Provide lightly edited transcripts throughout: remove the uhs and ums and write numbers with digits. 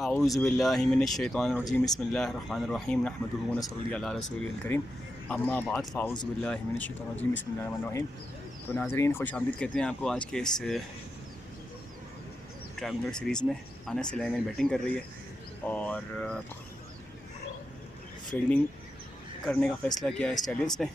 आऊज़ुबिल्लाहि मिनश्शैतानिर्रजीम बिस्मिल्लाहिर्रहमानिर्रहीम नहमदुहु व नसल्ली अला रसूलिल करीम अम्मा बाद फ़ाऊज़ुबिल्लाहि मिनश्शैतानिर्रजीम बिस्मिल्लाहिर्रहमानिर्रहीम। तो नाज़रीन खुश आमदीद कहते हैं आपको आज के इस ट्रैवलर सीरीज़ में। अनस 11 बैटिंग कर रही है और फील्डिंग करने का फ़ैसला किया है स्टैलियंस ने।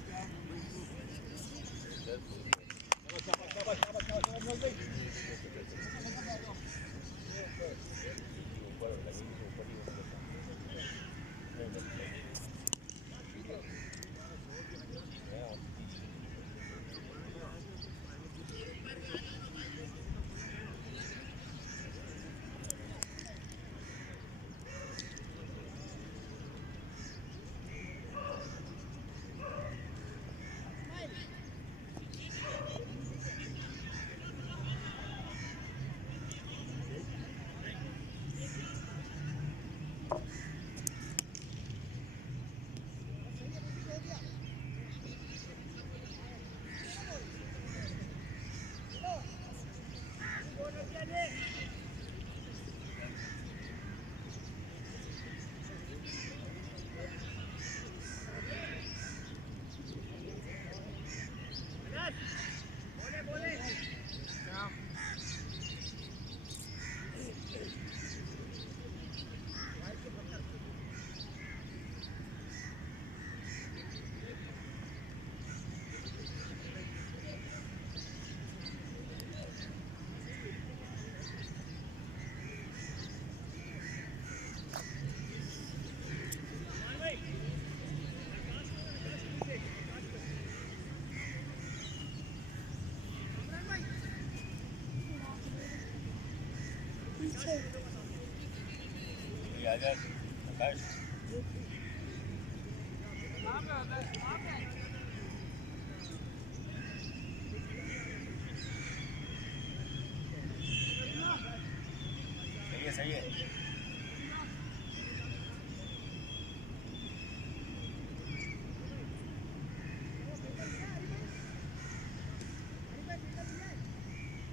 सही है।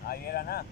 हाँ ये रहा ना।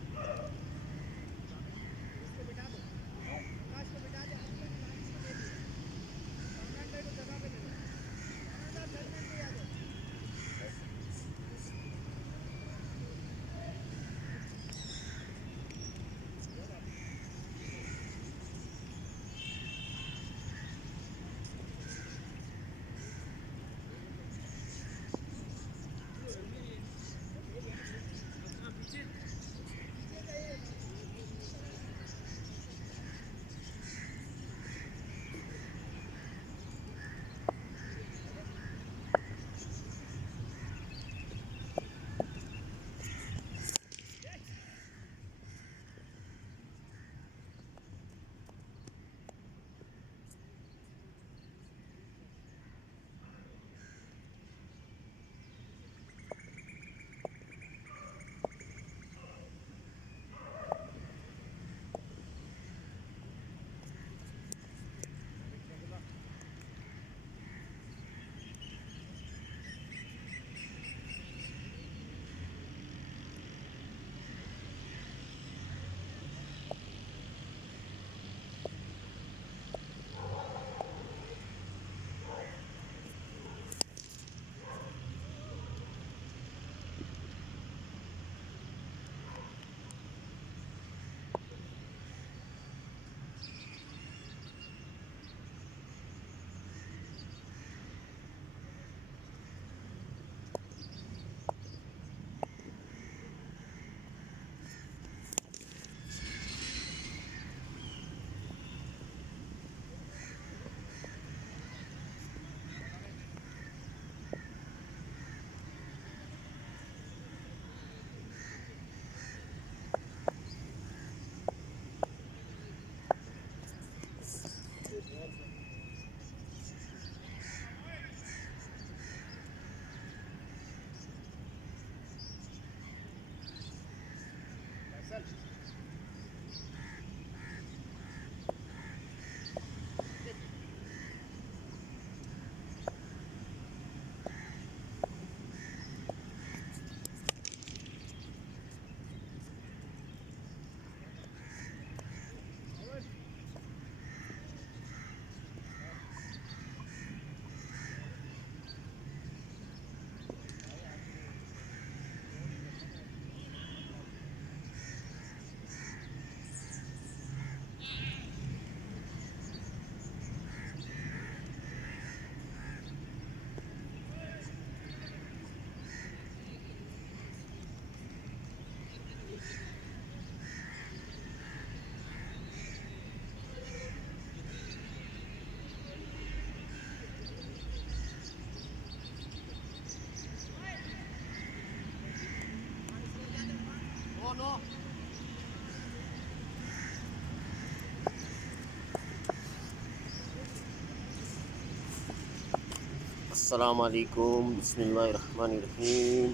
अस्सलाम वालेकुम, बिस्मिल्लाहिर्रहमानिर्रहीम।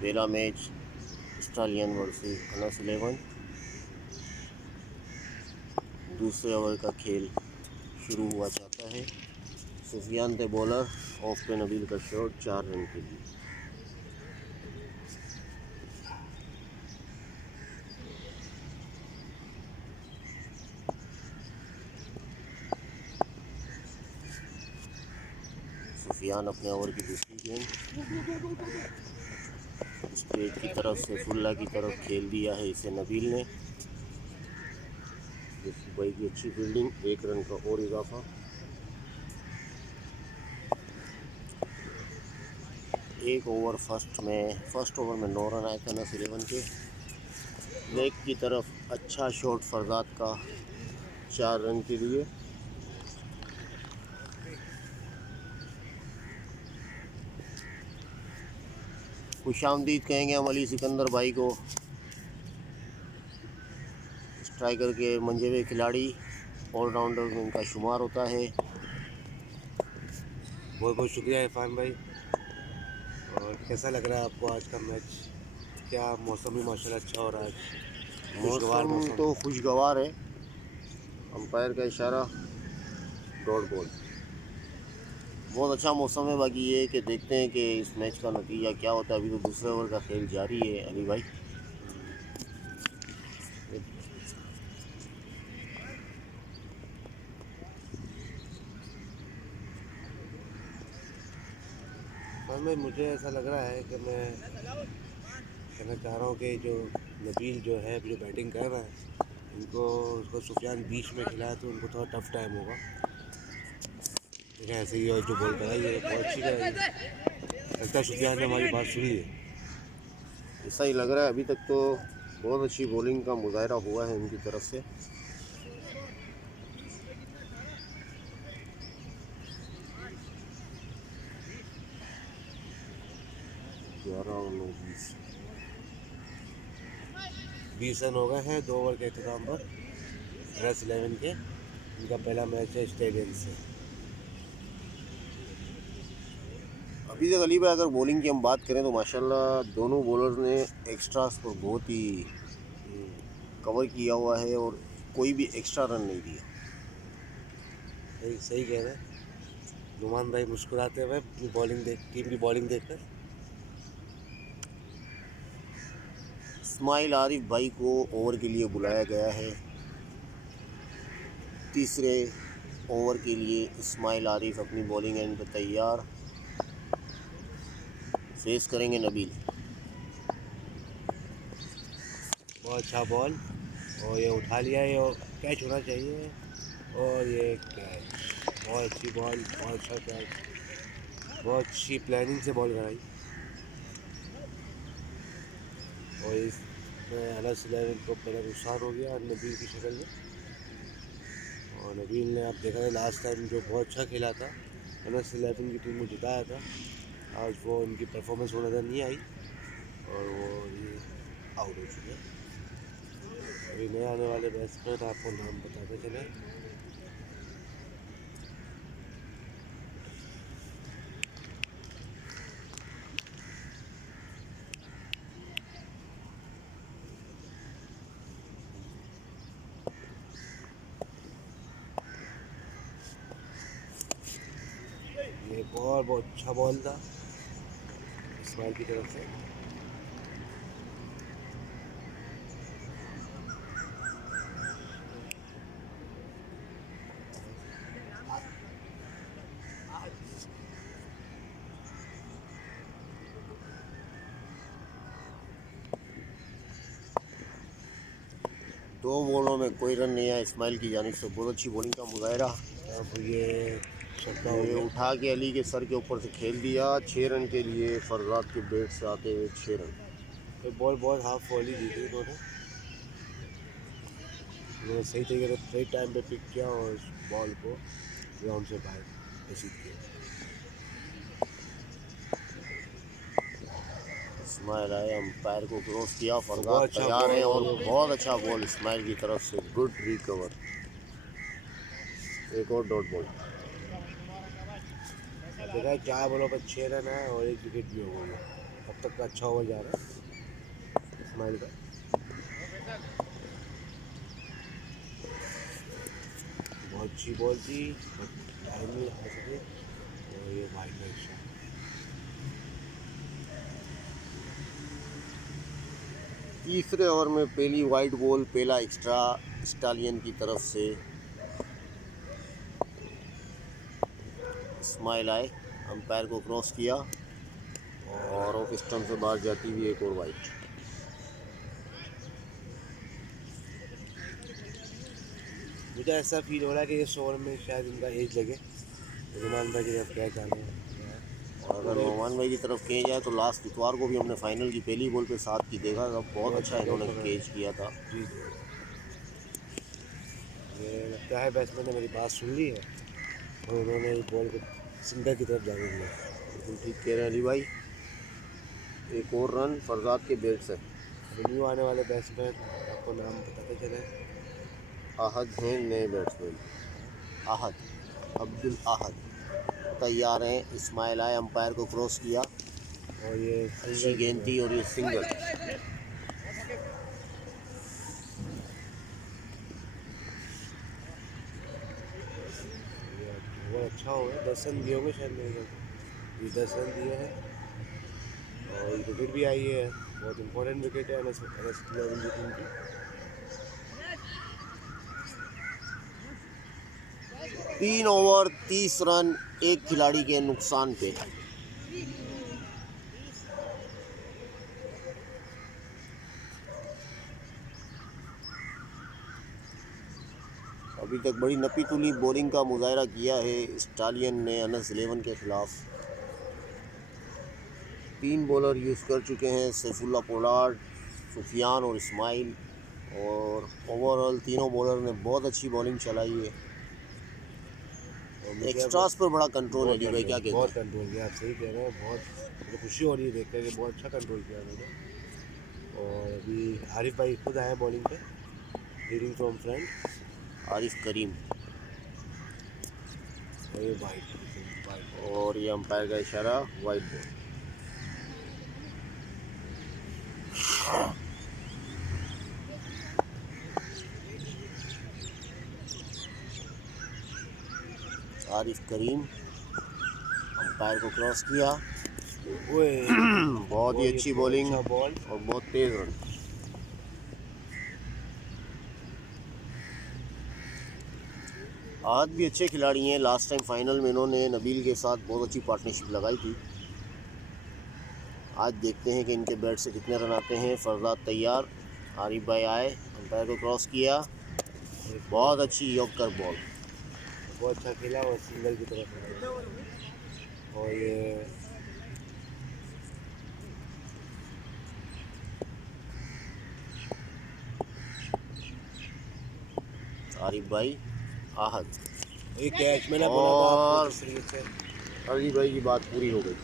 पहला मैच ऑस्ट्रेलियन वर्सेस अनस 11। दूसरे ओवर का खेल शुरू हुआ चाहता है। सुफियान थे बॉलर, ऑफ पे नबील का शॉट 4 रन के लिए। सुफियान अपने ओवर की दूसरी गेंद स्ट्रेट की तरफ से फुल्ला की तरफ खेल दिया है इसे नबील ने। भाई की अच्छी फील्डिंग, 1 रन का और इजाफा। फर्स्ट ओवर में 9 रन आए थे अनस 11 के। लेग की तरफ अच्छा शॉट फरजाद का 4 रन के लिए। खुशामदीद कहेंगे हम अली सिकंदर भाई को, स्ट्राइकर के मंजे हुए खिलाड़ी, ऑलराउंडर में उनका शुमार होता है। बहुत बहुत शुक्रिया इरफान भाई। और कैसा लग रहा है आपको आज का मैच? क्या मौसम भी माशाल्लाह अच्छा हो रहा है आज, खुशगवार मौसम मौसम। तो खुशगवार है। अंपायर का इशारा डॉट बॉल। बहुत अच्छा मौसम है। बाकी ये कि देखते हैं कि इस मैच का नतीजा क्या होता है। अभी तो दूसरे ओवर का खेल जारी है अली भाई। इरफान भाई, मुझे ऐसा लग रहा है कि मैं कहना चाह रहा हूँ कि जो नबील जो है जो बैटिंग कर रहा है, उनको उसको सुफियान बीच में खिलाया तो उनको थोड़ा टफ टाइम होगा। लेकिन ऐसे ही और जो बॉल कराई है बहुत अच्छी कराई है। लगता है सुफियान ने हमारी बात सुन ली है। ऐसा ही लग रहा है। अभी तक तो बहुत अच्छी बॉलिंग का मुजाहरा हुआ है उनकी तरफ से। ग्यारह 20 रन हो गए हैं 2 ओवर के अख्ताम पर अनस 11 के। इनका पहला मैच है स्टेडियम से। अभी तक अली भाई अगर बॉलिंग की हम बात करें तो माशाल्लाह दोनों बॉलर्स ने एक्स्ट्रास को बहुत ही कवर किया हुआ है और कोई भी एक्स्ट्रा रन नहीं दिया। सही सही कह रहे हैं नुमान भाई मुस्कुराते हुए अपनी बॉलिंग टीम की बॉलिंग देखकर। इस्माइल आरिफ भाई को ओवर के लिए बुलाया गया है। तीसरे ओवर के लिए इस्माइल आरिफ अपनी बॉलिंग एंड पर तैयार। फेस करेंगे नबील। बहुत अच्छा बॉल, और ये उठा लिया है और कैच होना चाहिए। और ये कैच, बहुत अच्छी बॉल, बहुत अच्छा कैच, बहुत अच्छी प्लानिंग से बॉल कराई। और इसमें अनस 11 को बड़ा नुकसान हो गया नबील की शक्ल में। और नबील ने आप देखा था लास्ट टाइम जो बहुत अच्छा खेला था, अनस 11 की टीम को जिताया था। आज वो उनकी परफॉर्मेंस वो नज़र नहीं आई और वो ये आउट हो चुके हैं। अभी नए आने वाले बैट्समैन आपको नाम बताते चले। ये बॉल बहुत अच्छा बॉल था इस्माइल की तरफ से। दो बॉलों में कोई रन नहीं आया इस्माइल की जानिब से। बहुत अच्छी बॉलिंग का मुजाहरा। अब ये छक्का हो ये गया। उठा के अली के सर के ऊपर से खेल दिया। 6 रन के लिए फरजाद के बैट से आते हुए 6 रन। ये बॉल बहुत हाफ वॉली दी थी इन्होंने। उन्होंने सही तरीके से सही टाइम पे पिक किया और उस बॉल को ग्राउंड से बाहर घसीट किया। इस्माइल आए, अंपायर को क्रॉस किया, बहुत फरजाद अच्छा तैयार है बॉल और और- बहुत अच्छा बॉल इस्माइल की तरफ से, गुड रिकवर। एक और डॉट बॉल। देखा है 4 बॉलों पर 6 रन है और 1 विकेट भी हो गई है। अब तक का अच्छा ओवर जा रहा है इस्माइल का। बहुत अच्छी बॉल थी, टाइम नहीं लगा सके और ये वाइड में शॉट। तीसरे ओवर में पहली वाइड बॉल, पहला एक्स्ट्रा स्टालियन की तरफ से। इस्माइल आए, अंपायर को क्रॉस किया और ऑफ स्टंप से बाहर जाती हुई एक और वाइड। मुझे ऐसा फील हो रहा है कि इस ओवर में शायद इनका एज लगे, नुमान भाई की तरफ क्या जाने हैं। और अगर नोमान भाई की तरफ किया जाए तो लास्ट इतवार को भी हमने फाइनल की पहली बॉल पे 7 की देखा था, बहुत अच्छा इन्होंने कैच किया था। जी जी, ये लगता है बैट्समैन ने मेरी बात सुन ली है और उन्होंने इस बॉल को सिंगल की तरफ जाने दिया। बिल्कुल ठीक कह रहे हैं अली भाई। एक और रन फरजाद के बैट से। न्यू आने वाले बैट्समैन आपको नाम बताते चले। आहद हैं नए बैट्समैन, आहद, अब्दुल आहद तैयार हैं। इस्माइल आए, अंपायर को क्रॉस किया, और ये अच्छी गेंद थी और ये सिंगल। बहुत अच्छा हो गया, 10 रन दिए होंगे शायद मेरे ख्याल। ये 10 रन दिए हैं और विकेट भी आई है, बहुत इंपॉर्टेंट विकेट है NS 11 की टीम की। 3 ओवर 30 रन एक खिलाड़ी के नुकसान पे। अभी तक बड़ी नपी तुली बॉलिंग का मुजाहरा किया है स्टालियन ने NS 11 के खिलाफ। 3 बॉलर यूज़ कर चुके हैं, सैफुल्ला पोलार्ड, सुफियान और इस्माइल। और ओवरऑल तीनों बॉलर ने बहुत अच्छी बॉलिंग चलाई है। और मुझे एक्स्ट्रास पर बड़ा कंट्रोल है अली भाई, क्या कहते बहुत हैं? कंट्रोल किया, आप सही कह रहे हैं। बहुत मुझे खुशी हो रही है देख कर कि बहुत अच्छा कंट्रोल किया उन्होंने। और अभी आरिफ भाई खुद आए हैं बॉलिंग पे, लीडिंग फ्रॉम फ्रंट। आरिफ करीम और ये वाइड और ये अंपायर का इशारा, वाइड बॉल। आरिफ करीम अंपायर को क्रॉस किया, बहुत ही अच्छी बॉलिंग अच्छा बॉल। और बहुत तेज रन। आज भी अच्छे खिलाड़ी हैं, लास्ट टाइम फाइनल में इन्होंने नबील के साथ बहुत अच्छी पार्टनरशिप लगाई थी। आज देखते हैं कि इनके बैट से कितने रन आते हैं। फरजाद तैयार, आरिफ भाई आए, अंपायर को क्रॉस किया, बहुत अच्छी यॉर्कर बॉल। बहुत अच्छा खेला और सिंगल की तरफ। और ये आरिफ भाई, आहद ये कैच मैंने बोला था और आपको, जिस तरीके से अली भाई की बात पूरी हो गई।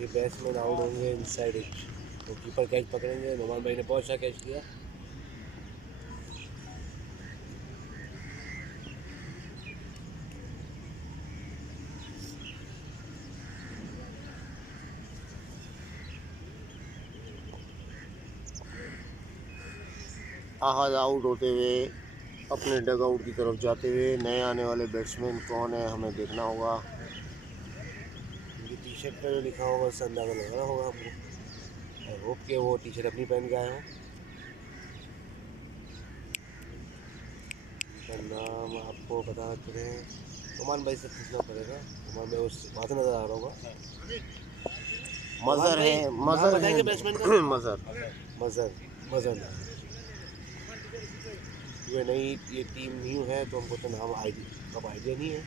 ये बैट्समैन आउट होंगे इनसाइड एज, तो कीपर कैच पकड़ेंगे। नुमान भाई ने बहुत अच्छा कैच किया। आहद आउट होते हुए अपने डग आउट की तरफ जाते हुए। नए आने वाले बैट्समैन कौन है हमें देखना होगा। उनकी टी शर्ट पर जो लिखा होगा उससे अंदाजा लगाना होगा हमको। आई होप कि वो टी शर्ट अपनी पहन के आए हों। उनका नाम आपको बता चलें, नुमान भाई से पूछना पड़ेगा। नुमान भाई उस वहाँ से नज़र आ रहा होगा। मज़र है, मज़र बताएंगे है, बैट्समैन का? मज़र। मज़र नाम। ये नई ये टीम न्यू है तो हमको तो नाम कब आइडिया नहीं है।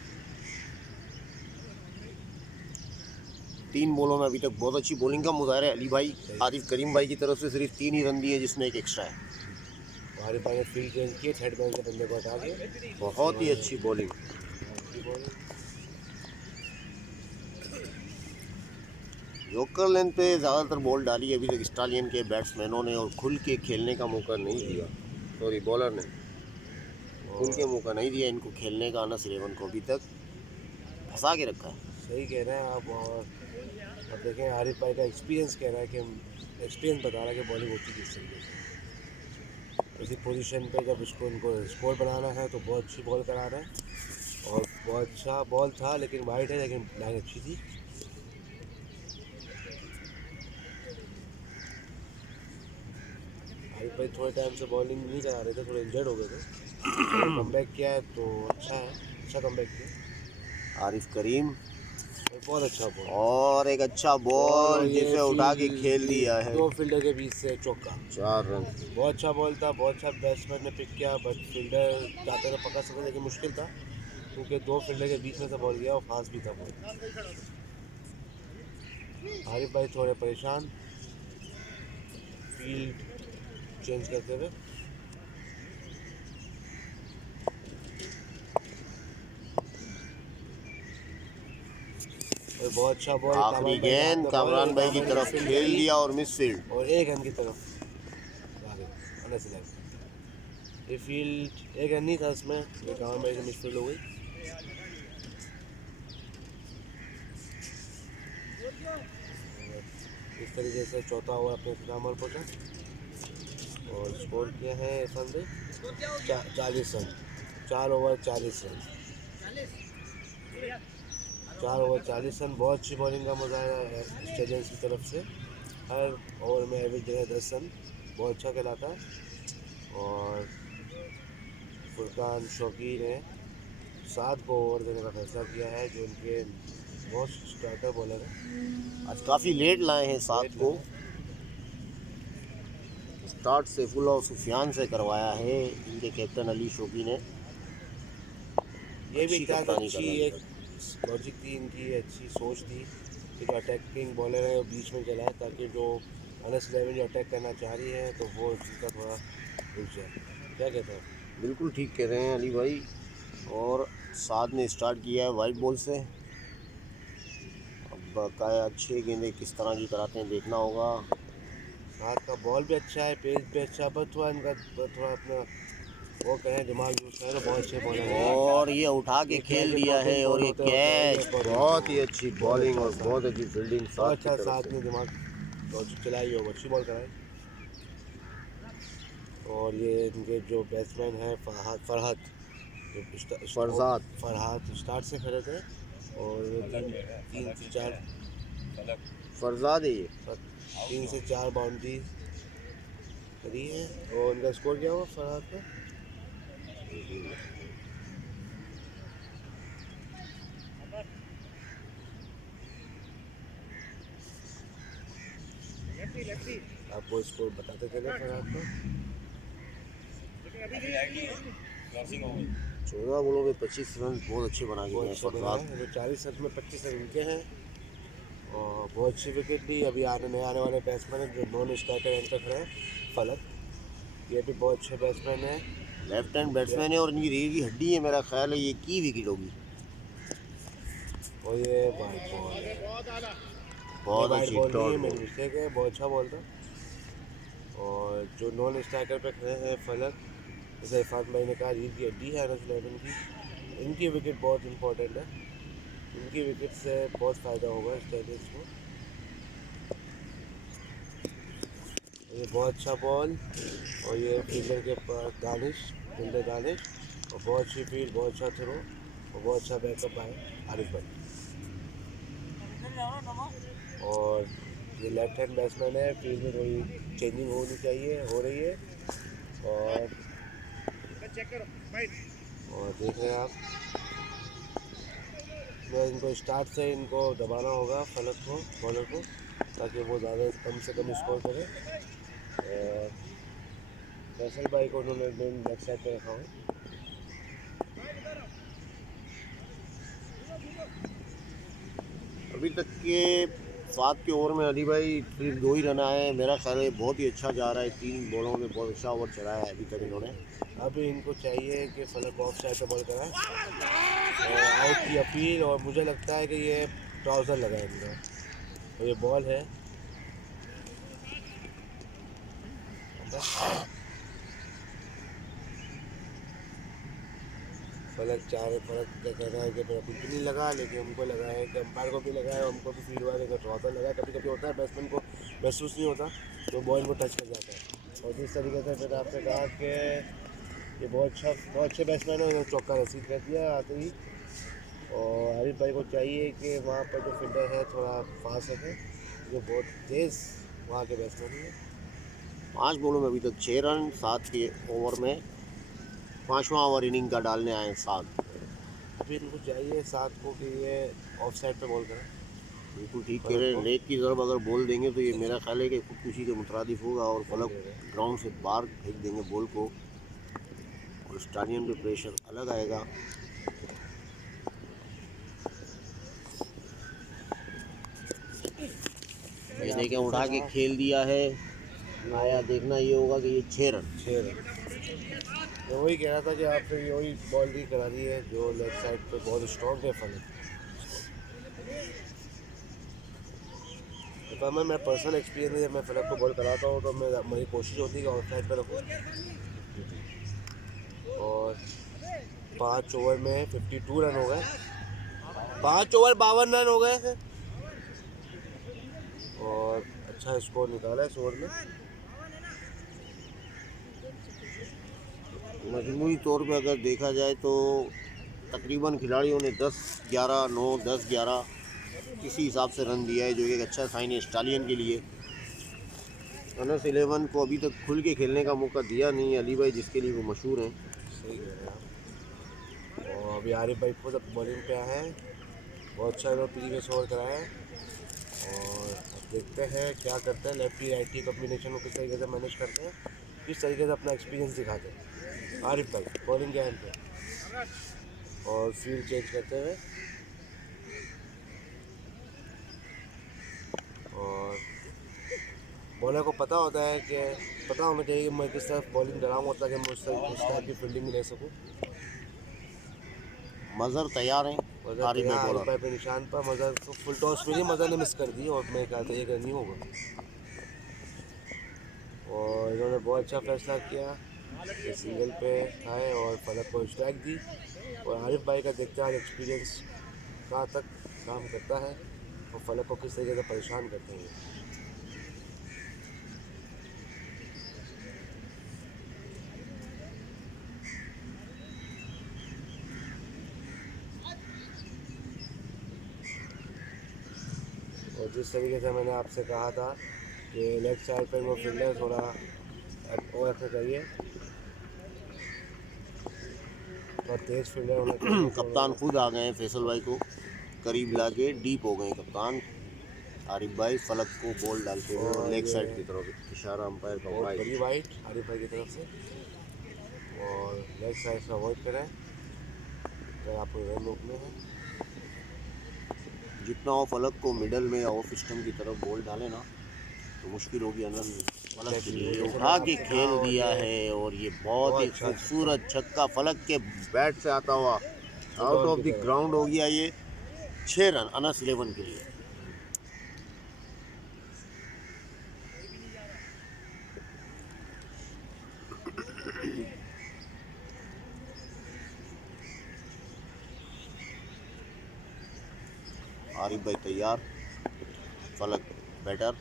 3 बॉलों में अभी तक बहुत अच्छी बॉलिंग का मुजाहरा है अली भाई। आरिफ करीम भाई की तरफ से सिर्फ 3 ही रन दिए जिसमें एक एक्स्ट्रा है। हमारे पास ने फील्ड चेंज किए, थर्ड मैन से बंदे को हटा के। बहुत ही अच्छी बॉलिंग। यॉर्कर लेंथ पे ज़्यादातर बॉल डाली है अभी तक स्टालियन के बैट्समैनों ने, और खुल के खेलने का मौका नहीं दिया, सॉरी बॉलर ने खुल के मौका नहीं दिया इनको खेलने का। अनस 11 को अभी तक फंसा के रखा है। सही कह रहे हैं आप। और अब देखें आरिफ भाई का एक्सपीरियंस कह रहा है कि एक्सपीरियंस बता रहा है कि बॉलिंग होती किस तरीके से। इसी पोजीशन पे जब इसको इनको स्कोर बनाना है तो बहुत अच्छी बॉल करा रहा है, और बहुत अच्छा बॉल था, लेकिन वाइड है, लेकिन लाइन अच्छी थी। आरिफ भाई थोड़े टाइम से बॉलिंग नहीं करा रहे थे, थोड़े इंजर्ड हो गए थे। कमबैक किया है तो अच्छा है, अच्छा कमबैक किया आरिफ करीम, और बहुत अच्छा बॉल। और एक अच्छा बॉल जिसे उठा के खेल दिया है। 2 फील्डर के बीच से चौका, 4 रन। बहुत अच्छा बॉल था, बहुत अच्छा बैट्समैन ने पिक किया, बट फील्डर जाते तो पकड़ सके, लेकिन मुश्किल था क्योंकि 2 फील्डर के बीच में से बॉल गया और फास्ट भी था बॉल। आरिफ भाई थोड़े परेशान फील्ड चेंज करते हुए। और बहुत अच्छा बॉल, आखिरी गेंद कामरान भाई की तरफ खेल दिया और मिस फील्ड। और एक रन की तरफ अनस 11। ये फील्ड एक रन नहीं था इसमें, ये कामरान भाई से मिस फील्ड हो गई। इस तरीके से चौथा ओवर अपने इख्तिताम पर पहुंचा और स्कोर किया है इरफान भाई 40 run. 4 over 40 run, 4 over 40 run. बहुत अच्छी बॉलिंग का मुजाहरा है स्टेडियंस की तरफ से। हर ओवर में एवरेज जो है 10 रन, बहुत अच्छा खिलाता है। और फुरकान शौकी ने 7 को ओवर देने का फैसला किया है, जो उनके बहुत स्ट्राइकर बॉलर है। आज काफ़ी लेट लाए हैं 7 को। स्टार्ट सैफुल्लाह और सुफियान से करवाया है इनके कैप्टन अली शौकी ने। ये भी अच्छी क्या कप्तानी अच्छी कर रहे हैं एक लॉजिक थी इनकी, अच्छी सोच थी कि जो अटैकिंग बॉलर है वो बीच में चलाए, ताकि जो अनस 11 जो अटैक करना चाह रही है तो वो उसका थोड़ा रुक जाए। क्या कहते हैं? बिल्कुल ठीक कह रहे हैं अली भाई। और 7 ने स्टार्ट किया है वाइट बॉल से। अब बकाया 6 गेंदें किस तरह की कराते हैं देखना होगा। 7 का बॉल भी अच्छा है, पेस भी अच्छा, बस थोड़ा इनका थोड़ा अपना वो कहें दिमाग यूज़ करें तो बहुत अच्छे बॉलर हैं। और ये उठा के खेल दिया है, और ये कैच, बहुत ही अच्छी बॉलिंग और बहुत अच्छी फील्डिंग बहुत 7 की अच्छा, तरफ 7 से। ने दिमाग और चलाई हो, अच्छी बॉल कराई। और ये इनके जो बैट्समैन हैं फरहाद स्टार्ट से खड़े थे, और 3 से 4 फरजाद है ये। 3 से 4 बाउंड्री करी है। और उनका स्कोर क्या हुआ फरहाद का? आपको स्कोर बताते चले फरहाद को। 14 बॉलों में 25 रन बहुत अच्छे बना के बहुत गए अच्छा बना फरजाद। है, 40 रन में 25 रन इनके हैं। और बहुत अच्छी विकेट ली। अभी नए आने वाले बैट्समैन हैं जो नॉन स्ट्राइकर एंड पे खड़े हैं, फलक, ये भी बहुत अच्छे बैट्समैन हैं। लेफ्ट हैंड बैट्समैन है और इनकी रीढ़ की हड्डी है, मेरा ख्याल है ये की विकेट होगी। और ये वाइड बॉल, बहुत वाइड अच्छी बॉल नहीं है, डॉट मेरी बॉल। मिस्टेक है, बहुत अच्छा बॉल था। और जो नॉन स्ट्राइकर पे खड़े हैं फलक, जैसे इरफान भाई ने कहा रीढ़ की हड्डी है अनस 11 की। इनकी विकेट बहुत इंपॉर्टेंट है, इनकी विकेट से बहुत फ़ायदा होगा स्टेडियंस को। ये बहुत अच्छा बॉल, और ये फील्डर के पास फील्डर दानिश, और बहुत अच्छी फील्ड, बहुत अच्छा थ्रो, और बहुत अच्छा बैकअप है आरिफ भाई। और ये लेफ्ट हैंड बैट्समैन है, फील्ड में थोड़ी चेंजिंग होनी चाहिए, हो रही है। और देख रहे हैं आप, तो इनको स्टार्ट से इनको दबाना होगा फलक को, बॉलर को, ताकि वो ज़्यादा कम से कम स्कोर करे। और फैसल भाई को उन्होंने लेफ्ट साइड पे रखा है। अभी तक के 7 के ओवर में अली भाई सिर्फ 2 ही रन आए हैं। मेरा ख्याल है बहुत ही अच्छा जा रहा है, 3 बॉलों में बहुत अच्छा ओवर चलाया है अभी तक इन्होंने। अब इनको चाहिए कि फलक ऑफ साइड पे बॉल कराए और आउट की अपील। और मुझे लगता है कि ये ट्राउज़र लगाए इनका, और ये बॉल है। फलक क्या कहना है कि कुछ भी नहीं लगा, लेकिन हमको लगा है कि अंपायर को भी लगा है, हमको भी फील हुआ है कि थोड़ा लगा है। कभी कभी होता है बैट्समैन को महसूस नहीं होता तो बॉल को टच कर जाता है। और जिस तरीके से मैंने आपसे कहा कि ये बहुत अच्छे बैट्समैन है, उन्होंने चौका रसीद कर दिया आते ही। और आरिफ भाई को चाहिए कि वहाँ पर जो फील्डर है थोड़ा फास्ट रखे, जो बहुत तेज़ वहाँ के बैट्समैन हैं। 5 बॉलों में अभी तक 6 रन, 7 के ओवर में 5वां ओवर इनिंग का डालने आए हैं 7। अभी इनको चाहिए 7 को कि ये ऑफ साइड पर बॉल करें। बिल्कुल ठीक कह रहे हैं। लेग की तरफ अगर बॉल देंगे तो ये मेरा ख्याल है कि खुदकुशी के मुतरादिफ होगा और फलक ग्राउंड से बाहर फेंक देंगे बॉल को, और स्टाडियम पे प्रेशर अलग आएगा। ये देखें, उठा के खेल दिया है। आया देखना ये होगा कि ये 6 रन। 6 रन। मैं वही कह रहा था कि आपसे ये वही बॉल दी करा दी है जो लेफ्ट साइड पे बहुत स्ट्रॉन्ग है फलक। तो मैं पर्सनल एक्सपीरियंस जब मैं फलक को बॉल कराता हूँ तो मेरी कोशिश होती है कि ऑफ साइड पर रखूँ। और 5 ओवर में 52 रन हो गए, 5 ओवर 52 रन हो गए हैं और अच्छा स्कोर निकाला इस ओवर में। मजमूई तौर पे अगर देखा जाए तो तकरीबन खिलाड़ियों ने 10-11, 9, 10-11 किसी हिसाब से रन दिया है, जो एक अच्छा साइन है स्टालियन के लिए। अनस 11 को अभी तक खुल के खेलने का मौका दिया नहीं अली भाई, जिसके लिए वो मशहूर हैं। सही कह रहे हैं आप। और अभी आरिफ भाई खुद बॉलिंग पे आए हैं, बहुत अच्छा इन्होंने प्रीवियस ओवर कराया है। और अब देखते हैं क्या करते हैं, लेफ्टी राइटी कॉम्बिनेशन को किस तरीके से मैनेज करते हैं, किस तरीके से अपना एक्सपीरियंस दिखाते हैं आरिफ भाई बॉलिंग के एंड पे। और फील्ड चेंज करते हुए और बॉलर को पता होता है कि पता होना चाहिए कि मैं किस तरफ बॉलिंग कराऊंगा ताकि मैं उस टाइप की फील्डिंग ले सकूं। मज़हर तैयार हैं। आरिफ भाई आरिफ बॉलर भाई पे निशान पर मज़हर को फुल टॉस में नहीं, मज़हर ने मिस कर दी और मैं कहा था 1 रन ही होगा। और इन्होंने बहुत अच्छा फैसला किया, सिंगल पे आए और फलक को स्ट्राइक दी। और आरिफ भाई का देखते हैं एक्सपीरियंस कहाँ तक काम करता है और फलक को किस तरीके से परेशान करते हैं। और जिस तरीके से मैंने आपसे कहा था कि लेफ्ट साइड पर वो फील्डर थोड़ा और रखना चाहिए, और तेज़ फील्डर होना चाहिए। कप्तान खुद आ गए हैं फैसल भाई को करीब लाके, डीप हो गए कप्तान आरिफ भाई फलक को बॉल डालते हुए, और लेग साइड की तरफ इशारा अंपायर का बहुत वाइड। बड़ी वाइट आरिफ भाई की तरफ से। और लेग साइड से अवॉइड करें अगर आपको रन रोकने हैं। जितना वो फलक को मिडल में या ऑफ स्टम्प की तरफ बॉल डाले ना तो मुश्किल होगी। अनल फलक के लिए उठा के खेल दिया है, और ये बहुत ही खूबसूरत छक्का फलक के बैट से आता हुआ आउट ऑफ द ग्राउंड हो गया। ये 6 रन अनस 11 के लिए। आरिफ भाई तैयार, फलक बैटर।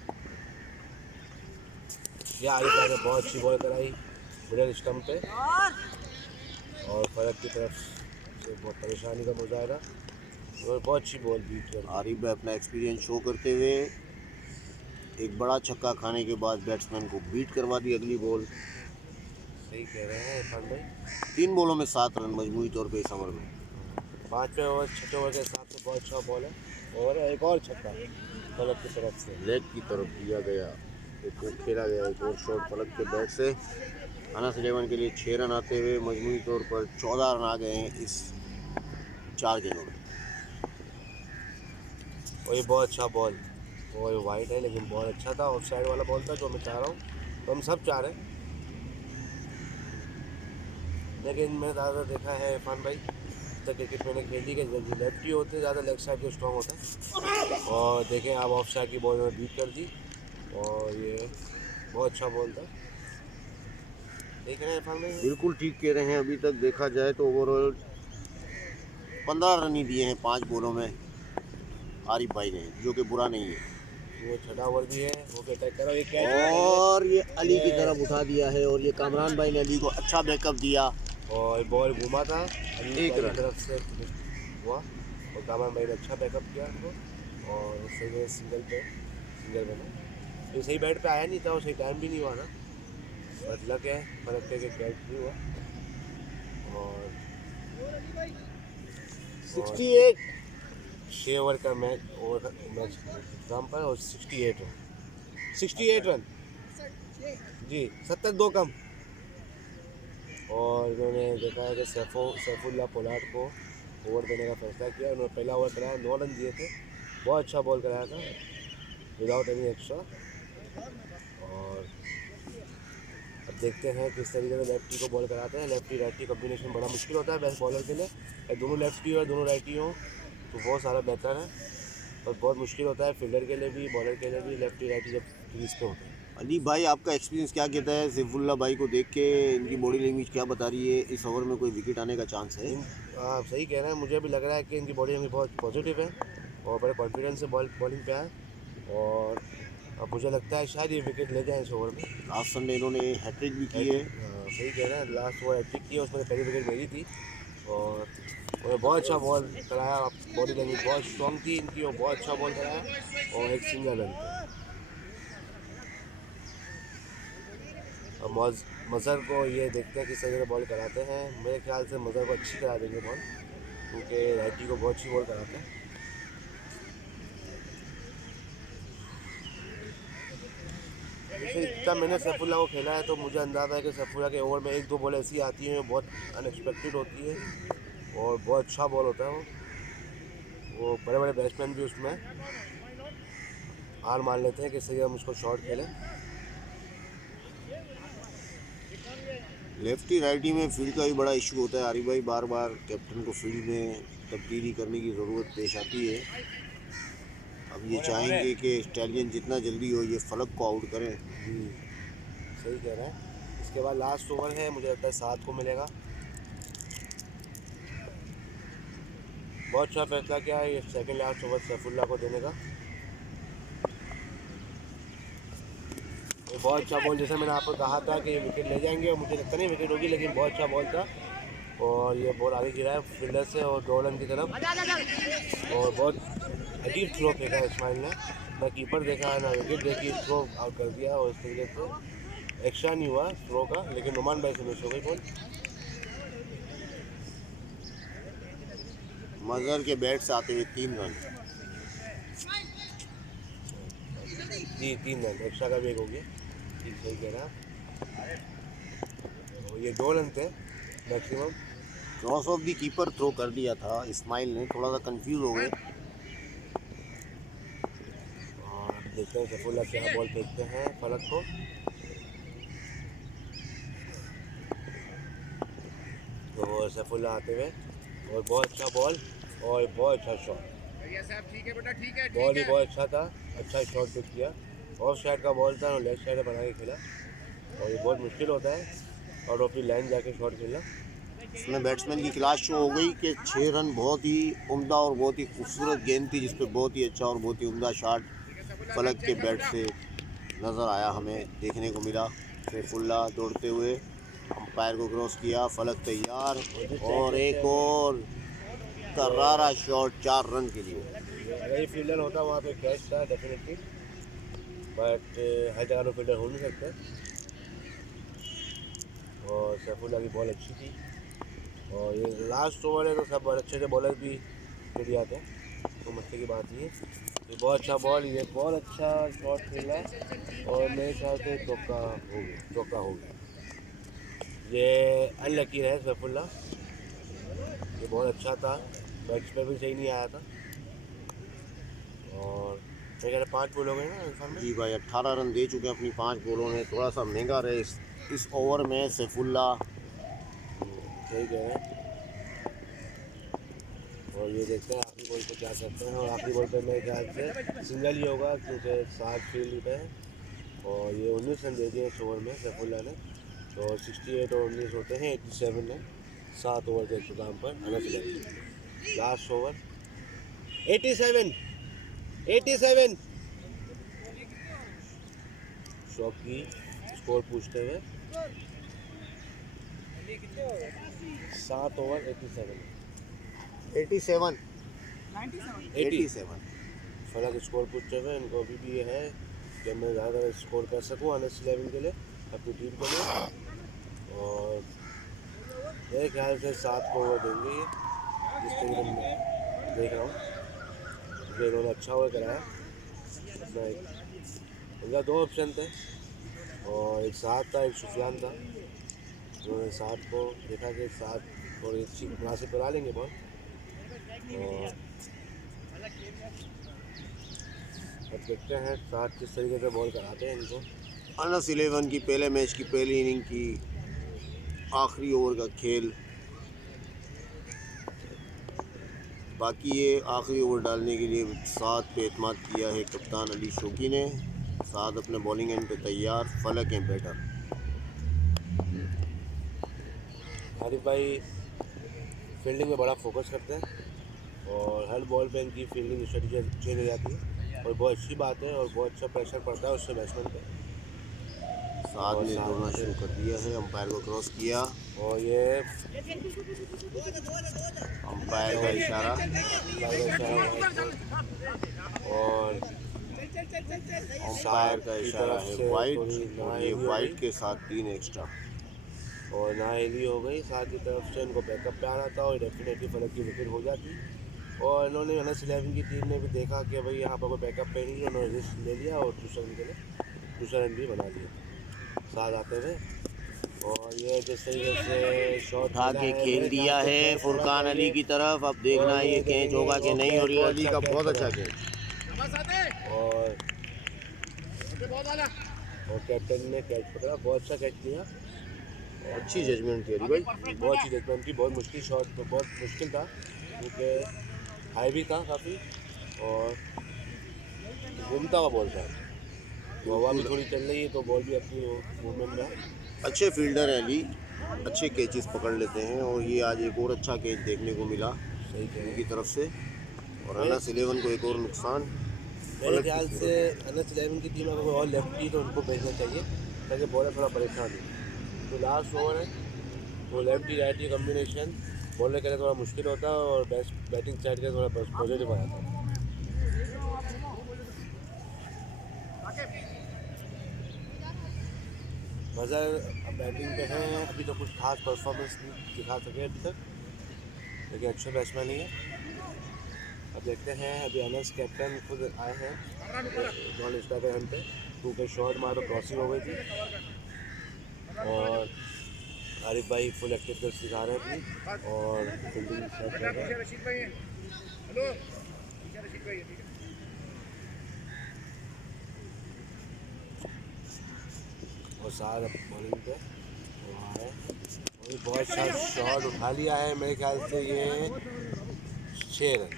ये आरिफ भाई ने बहुत अच्छी बॉल कराई मिडल स्टम्प पे, और फलक की तरफ से बहुत परेशानी का मुजाहरा और बहुत अच्छी बॉल बीट कर। आरिफ भाई अपना एक्सपीरियंस शो करते हुए एक बड़ा छक्का खाने के बाद बैट्समैन को बीट करवा दी अगली बॉल। सही कह रहे हैं इरफान भाई। 3 बॉलों में 7 रन मजमूई तौर पे इस ओवर में। 5वें ओवर 6ठे ओवर के हिसाब से बहुत अच्छा बॉल है। और एक और छक्का फलक की तरफ से लेग की तरफ दिया गया, एक और खेला गया, एक और शॉट फलक के बैट से। अनस 11 के लिए 6 रन आते हुए मजमूई तौर पर 14 रन आ गए हैं इस 4 गेंदों में। और ये बहुत अच्छा बॉल, वो वाइट है लेकिन बहुत अच्छा था, ऑफ साइड वाला बॉल था जो मैं चाह रहा हूँ, तो हम सब चाह रहे हैं। लेकिन मैंने ज़्यादातर देखा है इरफान भाई तक क्रिकेट मैंने खेली कि जब लेफ्टी होते ज़्यादा लेग साइड के स्ट्रॉन्ग होता है। और देखें आप ऑफ साइड की बॉल में बीट कर दी और ये बहुत अच्छा बॉल था। देख रहे हैं इरफान भाई? बिल्कुल ठीक कह रहे हैं। अभी तक देखा जाए तो ओवरऑल 15 रन ही दिए हैं 5 बॉलों में आरिफ भाई ने, जो कि बुरा नहीं है। वो छठा ओवर भी है, वो भी अटैक करो, ये क्या और ये अली की तरफ उठा दिया है और ये कामरान भाई ने अली को अच्छा बैकअप दिया। और बॉल घूमा था एक रन तरफ से हुआ और कामरान भाई ने अच्छा बैकअप किया उनको और सही सिंगल बना। तो सही बैट पे आया नहीं था और सही टाइम भी नहीं हुआ था, बट लक है फर्क के कैच नहीं हुआ। और 68 6 ओवर का मैच नाम पर और 68 रन जी, 72 कम। और इन्होंने देखा है कि सैफुल्लाह पोलार्ड को ओवर देने का फैसला किया। उन्होंने पहला ओवर कराया, 9 रन दिए थे, बहुत अच्छा बॉल कराया था विदाउट एनी एक्स्ट्रा। और अब देखते हैं किस तरीके से लेफ्टी को बॉल कराते हैं। लेफ्टी राइटी कॉम्बिनेशन बड़ा मुश्किल होता है बेस्ट बॉलर के लिए। दोनों लेफ्टी और दोनों राइटी हों तो बहुत सारा बेहतर है, और बहुत मुश्किल होता है फील्डर के लिए भी बॉलर के लिए भी लेफ्टी राइटी जब क्रीज पे होते हैं। अली भाई, आपका एक्सपीरियंस क्या कहता है सैफुल्लाह भाई को देख के? इनकी बॉडी लैंग्वेज क्या बता रही है? इस ओवर में कोई विकेट आने का चांस है? आप सही कह रहे हैं, मुझे भी लग रहा है कि इनकी बॉडी लैंग्वेज बहुत पॉजिटिव है और बड़े कॉन्फिडेंस से बॉलिंग पे आए। और अब मुझे लगता है शायद ये विकेट ले जाएँ इस ओवर में। लास्ट संडे इन्होंने हैट्रिक भी की है। सही कह रहे हैं, लास्ट ओवर हैट्रिक की है, उसमें पहली विकेट मेरी थी और उन्होंने बहुत अच्छा बॉल कराया। बॉडी लैंग्वेज बहुत स्ट्रॉन्ग थी इनकी और बहुत अच्छा बॉल कराया और एक सिंगल रन था। और मज़हर को ये देखते हैं किस तरीके से बॉल कराते हैं। मेरे ख्याल से मज़हर को अच्छी करा देंगे बॉल, क्योंकि राइटी को बहुत अच्छी बॉल कराते हैं। जैसे इतना मैंने सैफुल्लाह को खेला है तो मुझे अंदाज़ा है कि सैफुल्लाह के ओवर में 1-2 बॉल ऐसी आती हैं बहुत अनएक्सपेक्टेड होती है और बहुत अच्छा बॉल होता है वो बड़े बड़े बैट्समैन भी उसमें हार मान लेते हैं कि सही हम उसको शॉट खेलें। लेफ्टी राइटी में फील्ड का भी बड़ा इशू होता है आरिफ भाई। बार बार कैप्टन को फील्ड में तब्दीली करने की ज़रूरत पेश आती है। अब ये चाहेंगे कि स्टैलियन जितना जल्दी हो ये फलक को आउट करें। सही कह रहे हैं। इसके बाद लास्ट ओवर है, मुझे लगता है 7 को मिलेगा। बहुत अच्छा फैसला किया है ये सेकंड लास्ट ओवर सैफुल्लाह को देने का। ये बहुत अच्छा बॉल, जैसे मैंने आपको कहा था कि ये विकेट ले जाएंगे और मुझे लगता नहीं विकेट होगी, लेकिन बहुत अच्छा बॉल था और ये बॉल आगे गिरा है फील्डर से और 2 रन की तरफ। और बहुत अजीब थ्रो फेंका इस्माइल ने, ना कीपर देखा ना विकेट देखी, थ्रो आउट कर दिया और इस तरीके से एक्स्ट्रा नहीं हुआ थ्रो का, लेकिन नुमान भाई से मिस हो गई बॉल। मज़हर के बैट से आते हुए 3 रन जी, 3 रन एक्स्ट्रा का भी एक हो गया। ठीक, सही कह रहा। और ये 2 रन थे maximum. Cross of the keeper throw कर दिया था इस्माइल ने, थोड़ा सा कंफ्यूज हो गए। और देखते हैं सैफुल्लाह क्या बॉल फेंकते हैं फलक को। तो सैफुल्लाह आते हुए और बहुत अच्छा बॉल और बहुत अच्छा शॉट। बॉल ही बहुत अच्छा था, अच्छा शॉट पिक किया। ऑफ साइड का बॉल था और लेफ्ट साइड बना के खेला और ये बहुत मुश्किल होता है और अपनी लाइन जाके शॉट खेलना। इसमें बैट्समैन की क्लास शो हो गई कि 6 रन बहुत ही उम्दा और बहुत ही खूबसूरत गेंद थी, जिस पे बहुत ही अच्छा और बहुत ही उम्दा शॉट फलक के बैट से नज़र आया, हमें देखने को मिला। सैफुल्लाह दौड़ते हुए अंपायर को क्रॉस किया, फलक तैयार और एक और करारा शॉट 4 रन के लिए। अगर ये फील्डर होता वहाँ पे कैच था डेफिनेटली, बट हर जगह में फील्डर हो नहीं सकते। और सैफुल्लाह की बॉल अच्छी थी और ये लास्ट ओवर है तो सब अच्छे से बॉलर भी मिल जाते हैं, तो मसले की बात नहीं है। ये बहुत अच्छा बॉल, ये बहुत अच्छा शॉट खेला और मेरे ख्याल से चौका हो गया। ये अनलकी है सैफुल्लाह, ये बहुत अच्छा था, बैट्स पे भी सही नहीं आया था। और मैं कह रहा 5 बॉल हो गए ना इरफान में। जी भाई, 18 रन दे चुके हैं अपनी 5 बॉलों में। थोड़ा सा महंगा रहे इस ओवर में सैफुल्लाह। सही कह रहे हैं। और ये देखते हैं आखिरी बॉल पे क्या करते हैं। और आखिरी बॉल पे मेरे ख्याल से सिंगल ही होगा क्योंकि 7 फील्ड पे है और ये 19 रन दे दिए इस ओवर में सैफुल्ला ने। तो 68 और 19 होते हैं 87 है 7 ओवर के इंतजाम पर अनस 11 लास्ट ओवर 87 शौकी स्कोर पूछते हुए 7 ओवर 87 फलक स्कोर पूछते हुए इनको अभी भी ये है कि मैं ज़्यादा स्कोर कर सकूँ अनस 11 के लिए अपनी टीम के लिए। और मेरे ख्याल से 7 को ओवर देंगे ये जिस तरीके से मैं देख रहा हूँ क्योंकि इन्होंने अच्छा ओवर कराया अपना। इनका 2 ऑप्शन थे और एक 7 था एक सुफियान था। उन्होंने 7 को देखा कि 7 और अच्छी मुनासिब करा लेंगे बॉल। और अब देखते हैं 7 किस तरीके से बॉल कराते हैं इनको। अनस 11 की पहले मैच की पहली इनिंग की आखिरी ओवर का खेल। बाकी ये आखिरी ओवर डालने के लिए 7 पे एतमाद किया है कप्तान अली शौकी ने। 7 अपने बॉलिंग एंड पे तैयार, फलक हैं बैटर। आरिफ भाई फील्डिंग में बड़ा फोकस करते हैं और हर बॉल पे इनकी फील्डिंग स्ट्रेटजी चेंज हो जाती है और बहुत अच्छी बात है और बहुत अच्छा प्रेशर पड़ता है उससे बैट्समैन पे। 7 ने दौड़ना शुरू कर दिया है, अंपायर को क्रॉस किया और ये अंपायर का इशारा और अंपायर का इशारा है वाइट और ये वाइट के साथ 3 एक्स्ट्रा। और नाअहली हो गई 7 की तरफ से। इनको बैकअप पे आना था और डेफिनेटली फलक की विकेट हो जाती। और इन्होंने अनस 11 की टीम ने भी देखा कि भाई यहाँ पर कोई बैकअप पे नहीं है, उन्होंने रिस्क ले लिया और दूसरा रन भी बना लिया 7 आते हुए। और ये जिस तरीके से शॉट उठा के खेल दिया है फुरकान अली की तरफ। अब देखना है ये कैच होगा कि नहीं। और ये अली का बहुत अच्छा कैच और कैप्टन ने कैच पकड़ा, बहुत अच्छा कैच लिया। अच्छी जजमेंट थी अली भाई, बहुत अच्छी जजमेंट की। बहुत मुश्किल शॉट तो बहुत मुश्किल था क्योंकि हाई भी था काफ़ी और घूमता हुआ बॉल था। तो हवा भी थोड़ी चल रही है तो बॉल भी अपनी मूवमेंट में। अच्छे फील्डर हैं अली, अच्छे कैचेस पकड़ लेते हैं। और ये आज एक और अच्छा कैच देखने को मिला सही कह उनकी तरफ से। और अनस 11 को एक और नुकसान। मेरे ख्याल से अनस 11 की टीम अगर और लेफ्टी तो उनको भेजना चाहिए ताकि बॉलर थोड़ा परेशान हो। तो लास्ट ओवर है वो लेफ्टी राइटी कम्बिनेशन बॉलर के लिए थोड़ा मुश्किल होता है और बैटिंग साइड के थोड़ा पॉजिटिव आ जाता है। मज़र अब बैटिंग पे हैं, अभी तो कुछ खास परफॉर्मेंस नहीं दिखा सके अभी तक लेकिन अच्छे बैट्समैन ही है। अब देखते हैं अभी अनस कैप्टन खुद आए हैं नॉन इंस्टाग्राम पे क्योंकि शॉट मारो क्रॉसिंग हो गई थी। और आरिफ भाई फुल एक्टिवनेस दिखा रहे हैं अपनी और फील्डिंग सेट कर रहे हैं। और साथ बॉलिंग पे और बहुत अच्छा शॉट उठा लिया है। मेरे ख्याल से ये 6 रन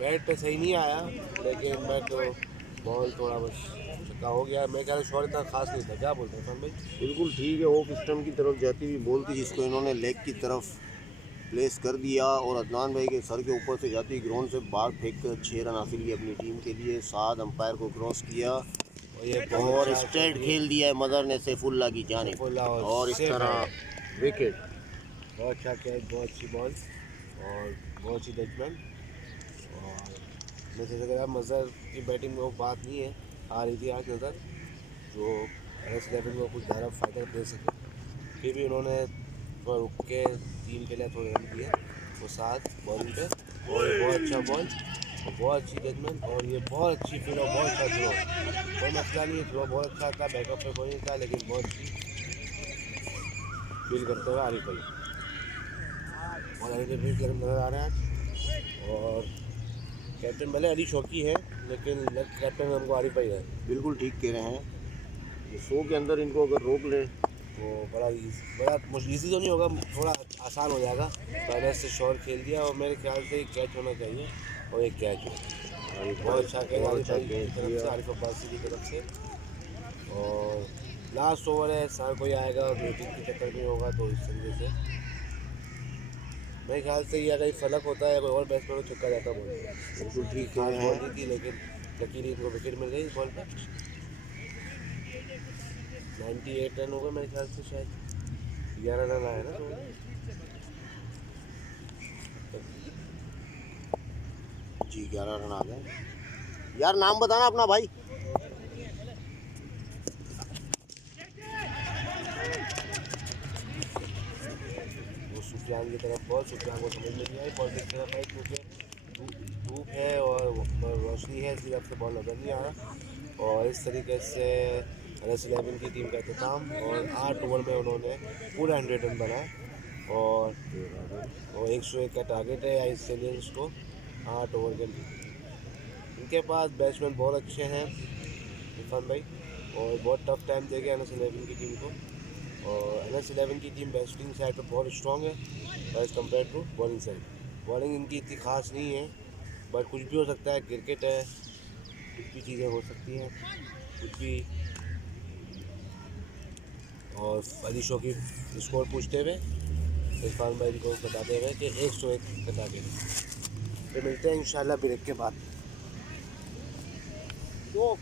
बैट पे सही नहीं आया लेकिन बैट बॉल थोड़ा बस छक्का हो गया। मेरे ख्याल से शॉट इतना खास नहीं था। क्या बोलते हैं फन भाई? बिल्कुल ठीक है, ऑफ स्टम्प की तरफ जाती हुई बॉल थी जिसको इन्होंने लेग की तरफ प्लेस कर दिया और अदनान भाई के सर के ऊपर से जाती हुई ग्राउंड से बाहर फेंक कर 6 रन हासिल किए अपनी टीम के लिए। 7 अंपायर को क्रॉस किया और स्ट्रेट खेल दिया है मदर ने सैफुल्ला की जानिब और इस तरह विकेट। बहुत अच्छा कैच, बहुत अच्छी बॉल और बहुत अच्छी जजमेंट। और मुझे लग रहा है मज़र की बैटिंग में वो बात नहीं है आ रही थी आज नज़र जो अनस 11 को कुछ ज़्यादा फ़ायदा दे सके। फिर भी उन्होंने थोड़ा रुक के टीम के लिए थोड़े रन दिए वो 7 बॉलिंग पे। और ये बहुत अच्छा बॉल और बहुत अच्छी जजमेंट और ये बहुत अच्छी फील और बहुत अच्छा थ्रो। कोई मसला नहीं है, थ्रो बहुत अच्छा था, बैकअप पे कोई नहीं था लेकिन बहुत अच्छी फील करते हुए आरिफ भाई और आरिफ भाई नज़र आ रहे हैं। और कैप्टन भले अली शौकी है लेकिन कैप्टन हमको आरिफ भाई है। बिल्कुल ठीक कह रहे हैं। 100 के अंदर इनको अगर रोक ले तो बड़ा ईजी तो नहीं होगा, थोड़ा आसान हो जाएगा। मैंने से शॉट खेल दिया और मेरे ख्याल से एक कैच होना चाहिए और एक कैच हो। बहुत अच्छा खेल बहुत आरिफ अच्छा भाई की कैच तरफ से, किया। आरिफ अब्बासी की तरफ से। और लास्ट ओवर है, सार कोई आएगा और रेटिंग के चक्कर में होगा, तो इस तरीके से मेरे ख्याल से ये अगर फलक होता है कोई और बैट्समैन को छक्का जाता बॉल पे। बिल्कुल ठीक खास है। बॉल नहीं थी, लेकिन लकीली इनको विकेट मिल गई इस बॉल पे। 98 रन हो गए मेरे ख्याल से, शायद 11 रन आए ना तो। जी 11 रन आ गए। यार नाम बताना अपना भाई। वो सुफियान की तरफ बॉल, सुफियान को समझ में नहीं आई बॉल किस तरफ आई, क्योंकि धूप है और रोशनी है, इसकी तरफ से बॉल नज़र नहीं आ रहा। और इस तरीके से एनएस 11 की टीम का अख्ताम, और 8 ओवर में उन्होंने पूरा 100 रन बनाए। और 101 का टारगेट है आई सेलियंस को 8 ओवर के अंदर। इनके पास बैट्समैन बहुत अच्छे हैं इरफान भाई, और बहुत टफ टाइम देगा एनएस 11 की टीम को। और एनएस 11 की टीम बैटिंग साइड पर बहुत स्ट्रॉन्ग है as compared to bowling side. Bowling इनकी इतनी खास नहीं है, बट कुछ भी हो सकता है, क्रिकेट है, कुछ भी चीज़ें हो सकती हैं, कुछ भी। और अली शो की स्कोर पूछते हुए इरफान भाई को बताते हुए कि 101 का टारगेट है। फिर मिलते हैं इंशाल्लाह ब्रेक के बाद। तो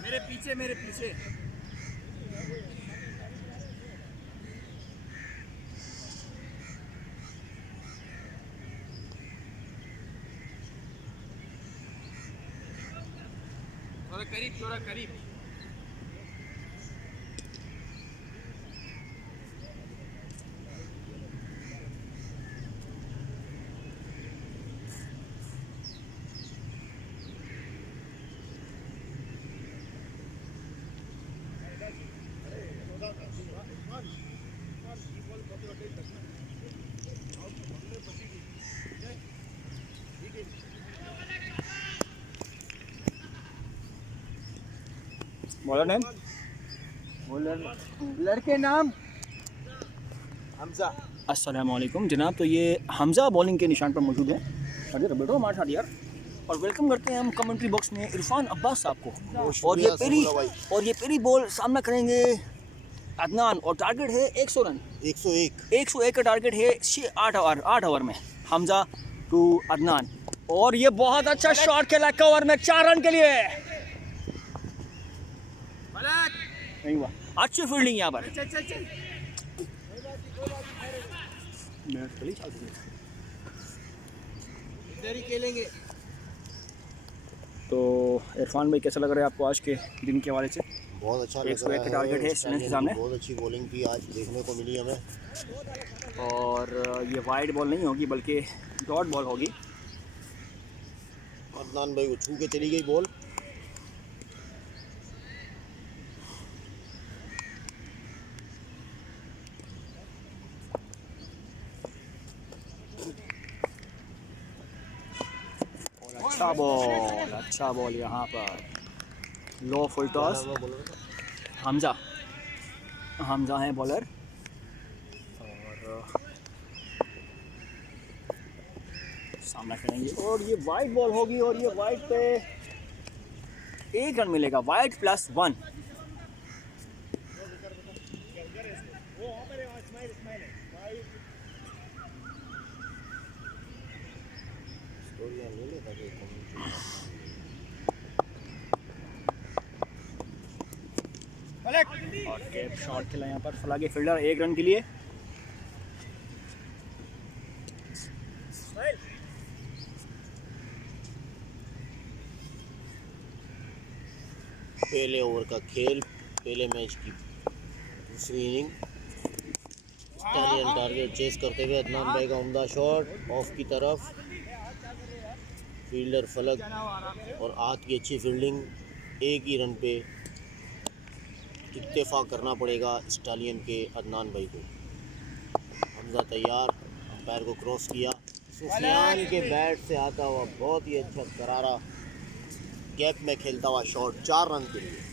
मेरे पीछे मेरे पीछे। थोड़ा करीब, थोड़ा करीब। बोलो नेम, लड़के नाम हमजा। अस्सलाम वालेकुम जनाब। तो ये हमज़ा बॉलिंग के निशान पर मौजूद है। अरे बैठो हमारे साथ यार। और वेलकम करते हैं हम कमेंट्री बॉक्स में इरफान अब्बास साहब को। और ये पहली बॉल सामना करेंगे अदनान और टारगेट है 100 रन। 101 का टारगेट है 8 ओवर में। हमज़ा टू अदनान और ये बहुत अच्छा शॉट खेला कवर में 4 रन के लिए। नहीं हुआ, अच्छी फील्डिंग यहाँ पर। इधर ही खेलेंगे। तो इरफान भाई कैसा लग रहा है आपको आज के दिन के हवाले से? बहुत अच्छा लग 101 रहा के टारगेट है स्टैंड के सामने। बहुत अच्छी बॉलिंग थी आज देखने को मिली हमें। और ये वाइड बॉल नहीं होगी बल्कि डॉट बॉल होगी। अदनान भाई को छू के चली गई बॉल। अच्छा बॉल यहाँ पर। लो फुल टॉस। हमज़ा है बॉलर और सामना करेंगे और ये वाइड बॉल होगी और ये वाइड पे 1 रन मिलेगा। वाइड +1। और कैप शॉट खेला यहाँ पर फला के फील्डर 1 रन के लिए। पहले ओवर का खेल, पहले मैच की दूसरी इनिंग। स्टैलियन टारगेट चेस करते हुए अदनान भाई का उम्दा शॉट ऑफ की तरफ। फील्डर फलक और आत की अच्छी फील्डिंग। 1 ही रन पे इत्तेफाक करना पड़ेगा स्टालियन के अदनान भाई को। हमजा तैयार, अंपायर को क्रॉस किया, सुफियान के बैट से आता हुआ बहुत ही अच्छा करारा गैप में खेलता हुआ शॉट 4 रन के लिए।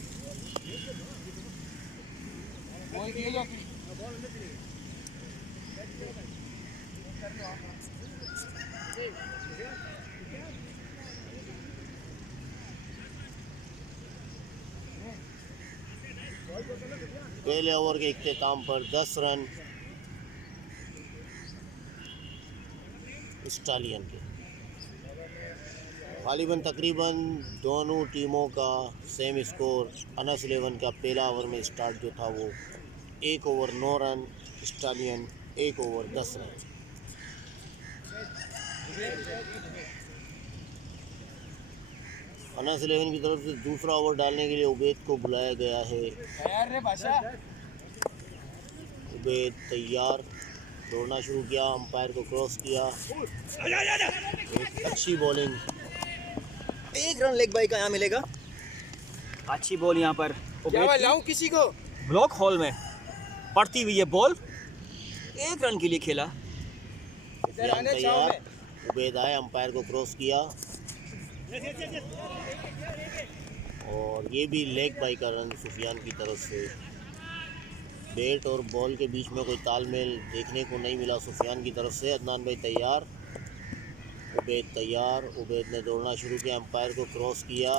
पहले ओवर के इख्तिताम पर 10 रन स्टालियन के। गालिबन तकरीबन दोनों टीमों का सेम स्कोर। अनस 11 का पहला ओवर में स्टार्ट जो था वो 1 over 9 run, stallion 1 over 10 run. Anas 11 की तरफ से दूसरा ओवर डालने के लिए उबैद को बुलाया गया है। उबैद तैयार, दौड़ना शुरू किया, अंपायर को क्रॉस किया, एक अच्छी बॉलिंग। 1 रन लेग बाई का यहाँ मिलेगा। अच्छी बॉल यहाँ पर लाऊं किसी को ब्लॉक हॉल में पड़ती हुई है बॉल, 1 रन के लिए खेला। तैयार, उबैद आए, अंपायर को क्रॉस किया और ये भी लेग बाई का रन सुफियान की तरफ से। बैट और बॉल के बीच में कोई तालमेल देखने को नहीं मिला सुफियान की तरफ से। अदनान भाई तैयार, उबैद तैयार, उबैद ने दौड़ना शुरू किया, अंपायर को क्रॉस किया,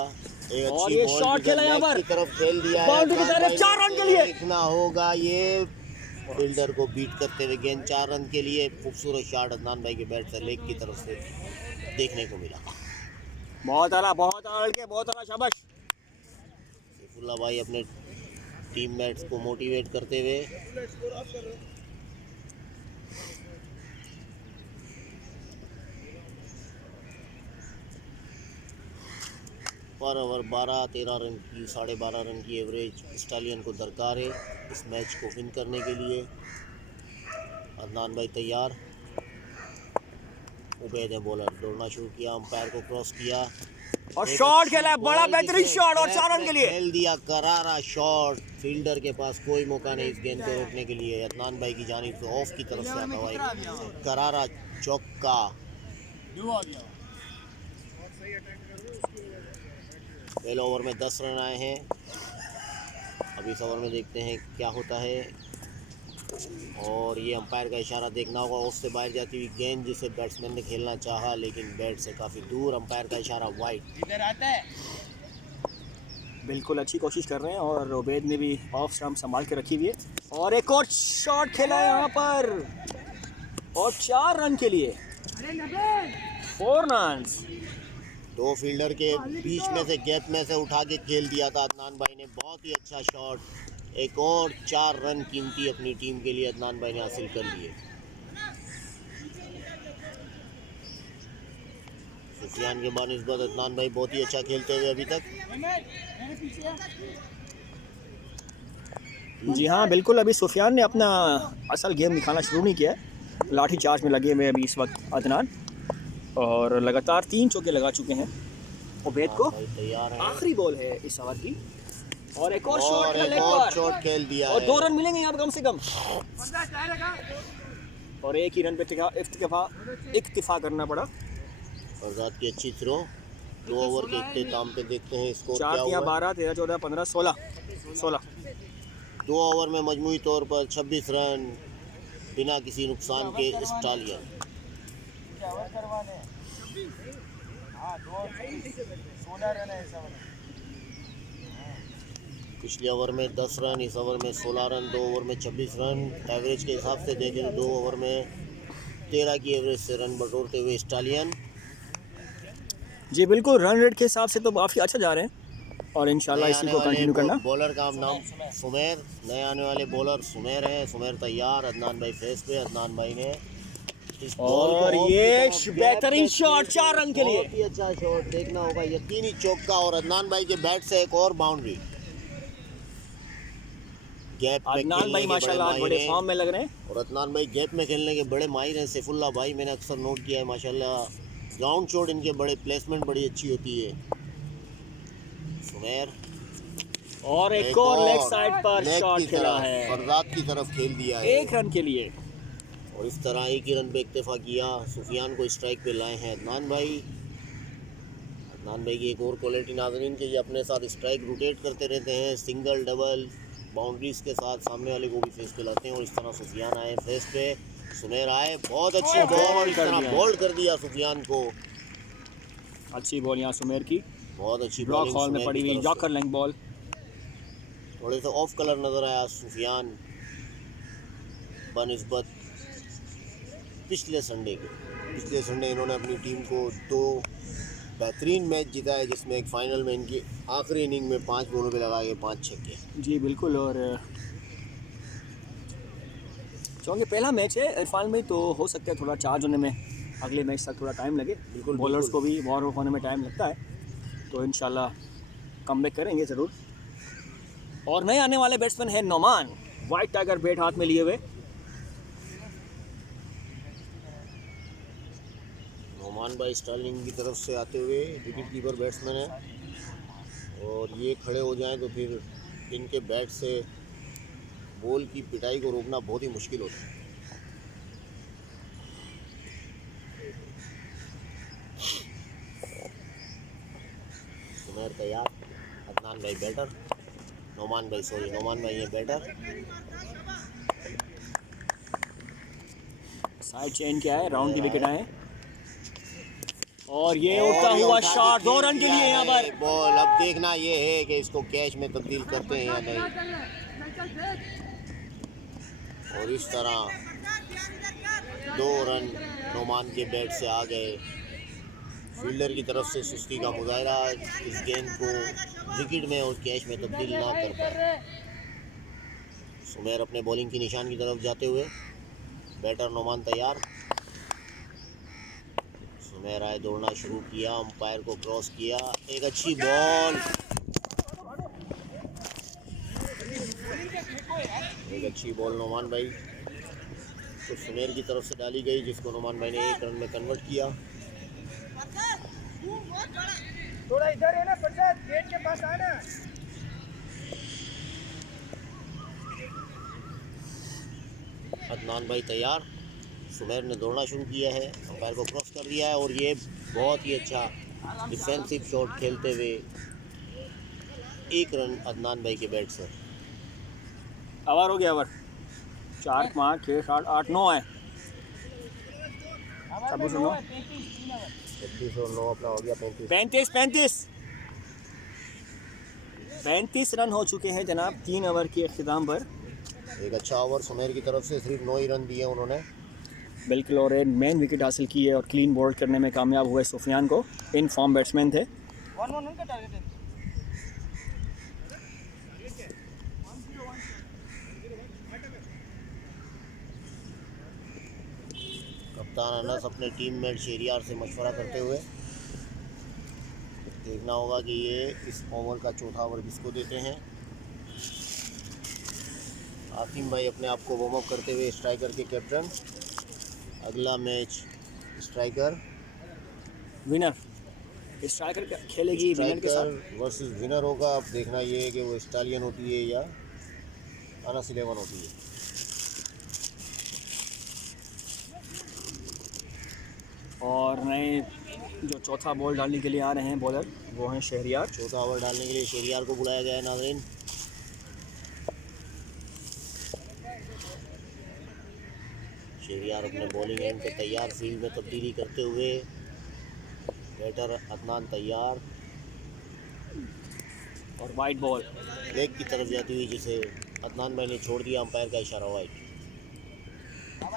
एक और अच्छी ये बॉल शॉट खेला यहाँ पर की तरफ खेल दिया है। बाउंड्री की तरफ 4 रन के लिए। देखना होगा ये फील्डर को बीट करते हुए गेंद 4 रन के लिए। खूबसूरत शॉट अदनान भाई के बैट से लेग की तरफ से देखने को मिला। बहुत आला लड़के, बहुत आला, शाबाश। सैफुल्लाह भाई अपने टीममेट्स को मोटिवेट करते हुए पर ओवर 12-13 रन की 12.5 रन की एवरेज स्टालियन को दरकार है इस मैच को विन करने के लिए। अदनान भाई तैयार, उबैद ने बॉलर दौड़ना शुरू किया, अंपायर को क्रॉस किया और शॉट खेला है, बड़ा बेहतरीन शॉट और 4 रन के लिए खेल दिया। करारा शॉट, फील्डर के पास कोई मौका नहीं इस गेंद को रोकने के लिए। अदनान भाई की जानिब से ऑफ की तरफ से आता हुआ एक करारा चौका। पहले ओवर में 10 रन आए हैं। अब इस ओवर में देखते हैं क्या होता है। और ये अंपायर का इशारा देखना होगा, ऑफ से बाहर जाती हुई गेंद जिसे बैट्समैन ने खेलना चाहा लेकिन बैट से काफ़ी दूर। अंपायर का इशारा वाइड। इधर आता है। बिल्कुल अच्छी कोशिश कर रहे हैं और उबैद ने भी ऑफ स्टंप संभाल के रखी हुई है और एक और शॉट खेला है यहाँ पर और 4 रन के लिए 4 रन। 2 फील्डर के बीच में से गैप में से उठा के खेल दिया था अदनान भाई ने, बहुत ही अच्छा शॉट। एक और 4 रन कीमती अपनी टीम के लिए अदनान भाई ने हासिल कर लिए। सुफियान के बानिस्बत अदनान भाई बहुत ही अच्छा खेलते हुए अभी तक। जी हाँ बिल्कुल, अभी सुफियान ने अपना असल गेम दिखाना शुरू नहीं किया है। लाठी चार्ज में लगे हुए अभी इस वक्त अदनान और लगातार 3 चौके लगा चुके हैं। उबैद को तैयार है, आखिरी बॉल है इस ओवर की और एक और शॉट खेल दिया और है। 2 रन मिलेंगे यहाँ पर कम से कम और एक ही रन पे इक्तिफा करना पड़ा। फरजाद की अच्छी थ्रो। 2 ओवर के इख्तिताम पे देखते हैं स्कोर 4 क्या हुआ। 12 13 14 15 16 2 ओवर में मजमूई तौर पर 26 रन बिना किसी नुकसान के स्टालियन। पिछले ओवर में 10 रन, इस ओवर में 16 रन, 2 ओवर में 26 रन। एवरेज के हिसाब से देखें तो 2 ओवर में 13 की एवरेज से रन बटोरते हुए स्टालियन। जी बिल्कुल, रन रेट के हिसाब से तो काफ़ी अच्छा जा रहे हैं और इंशाल्लाह इसी को कंटिन्यू करना। बॉलर का नाम सुमेर, नए आने वाले बॉलर सुमेर हैं। सुमेर तैयार, अदनान भाई फेस पे। अदनान भाई ने और ये बेहतरीन शॉट 4 रन के लिए। बहुत ही अच्छा शॉट, देखना होगा, यकीनी चौका और अदनान भाई के बैट से एक और बाउंड्री। गैप में अदनान भाई माशाल्लाह बड़े फॉर्म में लग रहे हैं और अदनान भाई गैप में खेलने के बड़े माहिर हैं। सैफुल्लाह भाई मैंने अक्सर नोट किया है माशाल्लाह, ग्राउंड शॉट इनके बड़े, प्लेसमेंट बड़ी अच्छी होती है। सुमेर और एक और लेग साइड पर लेग शॉट की खेला तरफ, है, फरजाद की तरफ खेल दिया है। 1 रन के लिए। और इस तरह एक ही रन पे इक्तफा किया, सुफियान को स्ट्राइक पे लाए हैं अदनान भाई। अदनान भाई की एक और क्वालिटी नाज़रीन के ये अपने साथ स्ट्राइक रोटेट करते रहते हैं, सिंगल डबल बाउंड्रीज के साथ सामने वाले को भी फेस पे लाते हैं। और इस तरह सुफियान आए फेस पे, सुमेर आए, बहुत अच्छी बॉल, इस तरह बोल्ड कर दिया सुफियान को। अच्छी बॉल यहाँ सुमेर की, बहुत अच्छी ब्लॉक बॉलिंग हॉल में सुमेर पड़ी की हुई तरफ से। Yorker length ball. थोड़े से ऑफ कलर नज़र आया सुफियान बनिस्बत पिछले संडे के। पिछले संडे इन्होंने अपनी टीम को 2 बेहतरीन मैच जिताए, जिसमें एक फ़ाइनल में इनकी आखिरी इनिंग में 5 बॉलों पे लगा के 5 छक्के। जी बिल्कुल। और चूँकि पहला मैच है इरफान में, तो हो सकता है थोड़ा चार्ज होने में अगले मैच तक थोड़ा टाइम लगे। बिल्कुल, बॉलर्स बिल्कुल। को भी वॉर होने में टाइम लगता है, तो इंशाल्लाह कमबैक करेंगे ज़रूर। और नए आने वाले बैट्समैन हैं नोमान, वाइट टाइगर बैट हाथ में लिए हुए। नोमान भाई स्टार्लिंग की तरफ से आते हुए विकेट कीपर बैट्समैन है, और ये खड़े हो जाएं तो फिर इनके बैट से बॉल की पिटाई को रोकना बहुत ही मुश्किल होता है। सुमेर तैयार, अदनान भाई बैटर, नोमान भाई ये बैटर। साइड चेंज किया है, राउंड की विकेट आए और ये उड़ता हुआ शॉट 2 रन के लिए यहाँ पर। बॉल अब देखना ये है कि इसको कैच में तब्दील करते हैं या नहीं। और इस तरह 2 रन नोमान के बैट से आ गए। फील्डर की तरफ से सुस्ती का मुजाहरा, इस गेंद को विकेट में और कैच में तब्दील ना कर पाए। सुमेर अपने बॉलिंग की निशान की तरफ जाते हुए, बैटर नोमान तैयार। सुमेर आए, दौड़ना शुरू किया, अंपायर को क्रॉस किया, एक अच्छी बॉल, नोमान भाई तो सुमेर की तरफ से डाली गई, जिसको नोमान भाई ने 1 रन में कन्वर्ट किया। थोड़ा इधर है ना प्रसाद, गेट के पास आना। अदनान भाई तैयार, सुमेर ने दौड़ना शुरू किया है, अंपायर को क्रॉस कर दिया है, और ये बहुत ही अच्छा डिफेंसिव शॉट खेलते हुए 1 रन अदनान भाई के बैट से। ओवर हो गया, ओवर 4 5 6 7 8 9 है। 26 और 9 36 और 9 अपना हो गया 35 35 रन हो चुके हैं जनाब 3 ओवर के अख्ताम पर। एक अच्छा ओवर सुमेर की तरफ से, सिर्फ 9 ही रन दिए उन्होंने। बिल्कुल, और एक मेन विकेट हासिल की है और क्लीन बोल्ड करने में कामयाब हुए सुफियान को। इन फॉर्म बैट्समैन थे। 1-1 का टारगेट है। कप्तान अनस अपने टीममेट शेरियार से मशवरा करते हुए, देखना होगा कि ये इस ओवर का चौथा ओवर किसको देते हैं। आसिम भाई अपने आप को वार्म अप करते हुए, स्ट्राइकर के कैप्टन। अगला मैच स्ट्राइकर विनर स्ट्राइकर खेलेगी विनर के साथ। स्ट्राइकर वर्सेस विनर होगा। अब देखना ये है कि वो स्टालियन होती है या अनस 11 होती है। और नए जो चौथा बॉल डालने के लिए आ रहे हैं बॉलर, वो हैं शहरियार। चौथा ओवर डालने के लिए शेरियार को बुलाया गया है नाज़रीन। शेरियार अपने बॉलिंग एंड पे तैयार, फील्ड में तब्दीली करते हुए, बैटर अदनान तैयार, और वाइट बॉल लेग की तरफ जाती हुई, जिसे अदनान भाई ने छोड़ दिया, अंपायर का इशारा वाइट।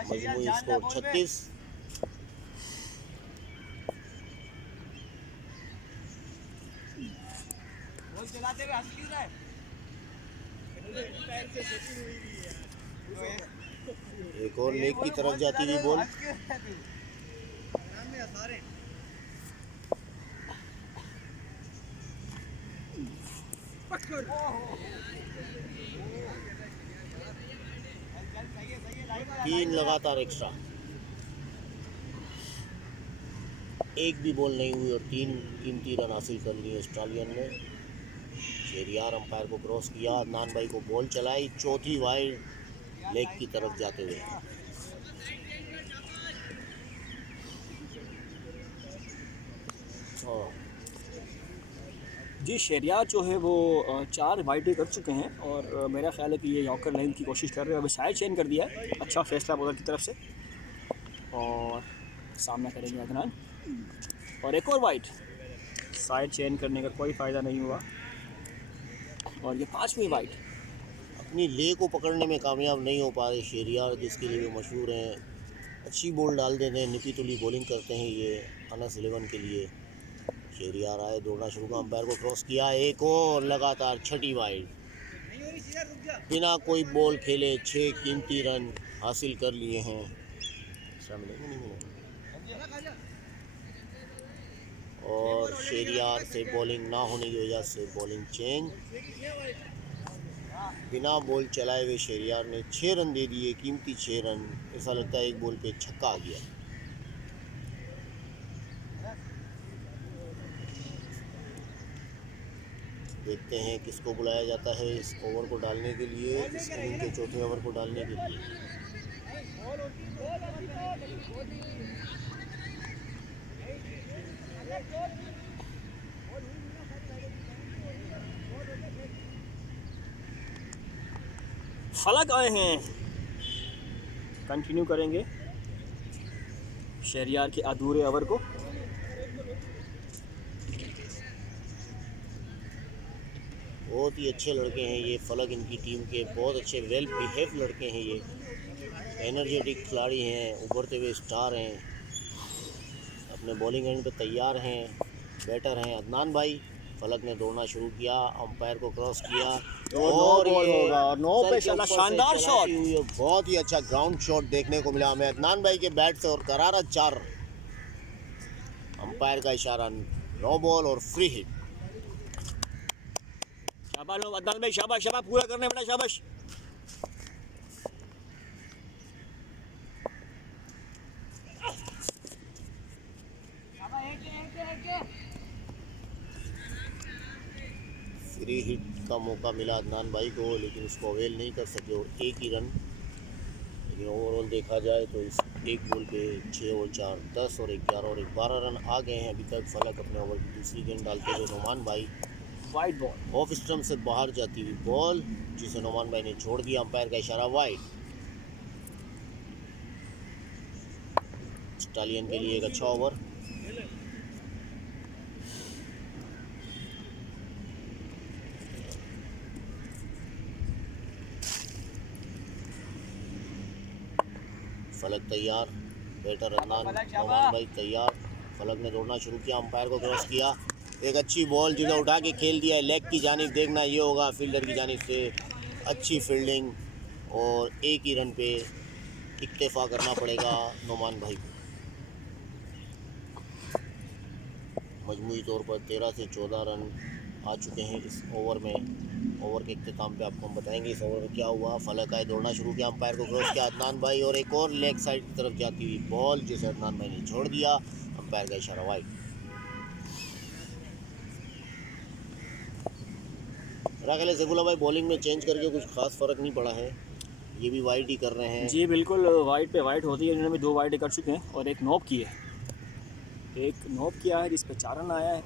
मजमूई स्कोर 36। चलाते हुए हंस क्यों रहा है? एक और लेग की तरफ जाती हुई बॉल, तीन लगातार एक्स्ट्रा, एक भी बॉल नहीं हुई और 3 कीमती रन हासिल कर लिए ऑस्ट्रेलियन ने। शेरियार अंपायर को क्रॉस किया, अदनान भाई को बॉल चलाई, चौथी वाइड लेग की तरफ जाते हुए। जी शेरियार जो है वो 4 वाइडें कर चुके हैं और मेरा ख्याल है कि ये यॉर्कर लेंथ की कोशिश कर रहे हैं। अभी साइड चेंज कर दिया है, अच्छा फैसला बॉलर की तरफ से, और सामना करेंगे अदनान। और एक और वाइड, साइड चेंज करने का कोई फ़ायदा नहीं हुआ और ये 5वीं वाइड। अपनी ले को पकड़ने में कामयाब नहीं हो पा रहे शेरियार, जिसके लिए वो मशहूर हैं। अच्छी बॉल डाल देते हैं, निपी तुली बॉलिंग करते हैं ये अनस 11 के लिए। शेरियार आए, दौड़ना शुरू किया, अंपायर को क्रॉस किया, एक और लगातार छठी वाइड। बिना कोई बॉल खेले 6 कीमती रन हासिल कर लिए हैं। और शेरियार से बॉलिंग ना होने की वजह से बॉलिंग चेंज। बिना बॉल चलाए हुए शेरियार ने 6 रन दे दिए, कीमती 6 रन। ऐसा लगता है एक बॉल पे छक्का आ गया। देखते हैं किसको बुलाया जाता है इस ओवर को डालने के लिए, इस इनिंग के चौथे ओवर को डालने के लिए। फलक आए हैं, कंटिन्यू करेंगे शेरियार के अधूरे ओवर को। बहुत ही अच्छे लड़के हैं ये फलक, इनकी टीम के बहुत अच्छे वेल बिहेव लड़के हैं ये। एनर्जेटिक खिलाड़ी हैं, उभरते हुए स्टार हैं, अपने बॉलिंग एंड पे तैयार हैं, बैटर हैं अदनान भाई। फलक ने दौड़ना शुरू किया, अंपायर को क्रॉस किया और नो पे चला, शानदार शॉट। बहुत ही अच्छा ग्राउंड शॉट देखने को मिला हमें अदनान भाई के बैट से और करारा 4। अंपायर का इशारा, नो बॉल और फ्री हिट। शाबाश अदनान भाई, शाबाश शाबाश, पूरा करने बेटा, शाबाश। फ्री हिट का मौका मिला अदनान भाई को, लेकिन उसको अवेल नहीं कर सके और 1 ही रन। लेकिन ओवरऑल देखा जाए तो इस एक बॉल पे 6 और 4 10 और 11 और 12 रन आ गए हैं अभी तक। फलक अपने ओवर की दूसरी गेंद डालते हुए नोमान भाई, वाइड बॉल, ऑफ स्टंप से बाहर जाती हुई बॉल, जिसे नोमान भाई ने छोड़ दिया। अंपायर का इशारा वाइड। स्टालियन के लिए एक अच्छा ओवर। फलक तैयार, बैटर अदनान, नोमान भाई तैयार। फलक ने दौड़ना शुरू किया, अंपायर को क्रॉस किया, एक अच्छी बॉल जिसे उठा के खेल दिया है लेग की जानिब। देखना ये होगा फील्डर की जानिब से अच्छी फील्डिंग और 1 ही रन पे इक्तफा करना पड़ेगा नोमान भाई को। मजमूई तौर पर 13 से 14 रन आ चुके हैं इस ओवर में। ओवर के इख्तिताम पे आपको हम बताएंगे इस ओवर में क्या हुआ। फलक आए, दौड़ना शुरू किया, अंपायर को क्रॉस किया अदनान भाई, और एक और लेग साइड की तरफ जाती हुई बॉल जिसे अदनान भाई ने छोड़ दिया। अंपायर का इशारा वाइड। मेरा ख्याल है सैफुल्लाह भाई बॉलिंग में चेंज करके कुछ खास फ़र्क नहीं पड़ा है, ये भी वाइड ही कर रहे हैं। जी बिल्कुल, वाइड पे वाइड होती है। इन्होंने भी 2 वाइड कर चुके हैं और एक नॉब की है, एक नॉब किया है जिस पे 4 रन आया है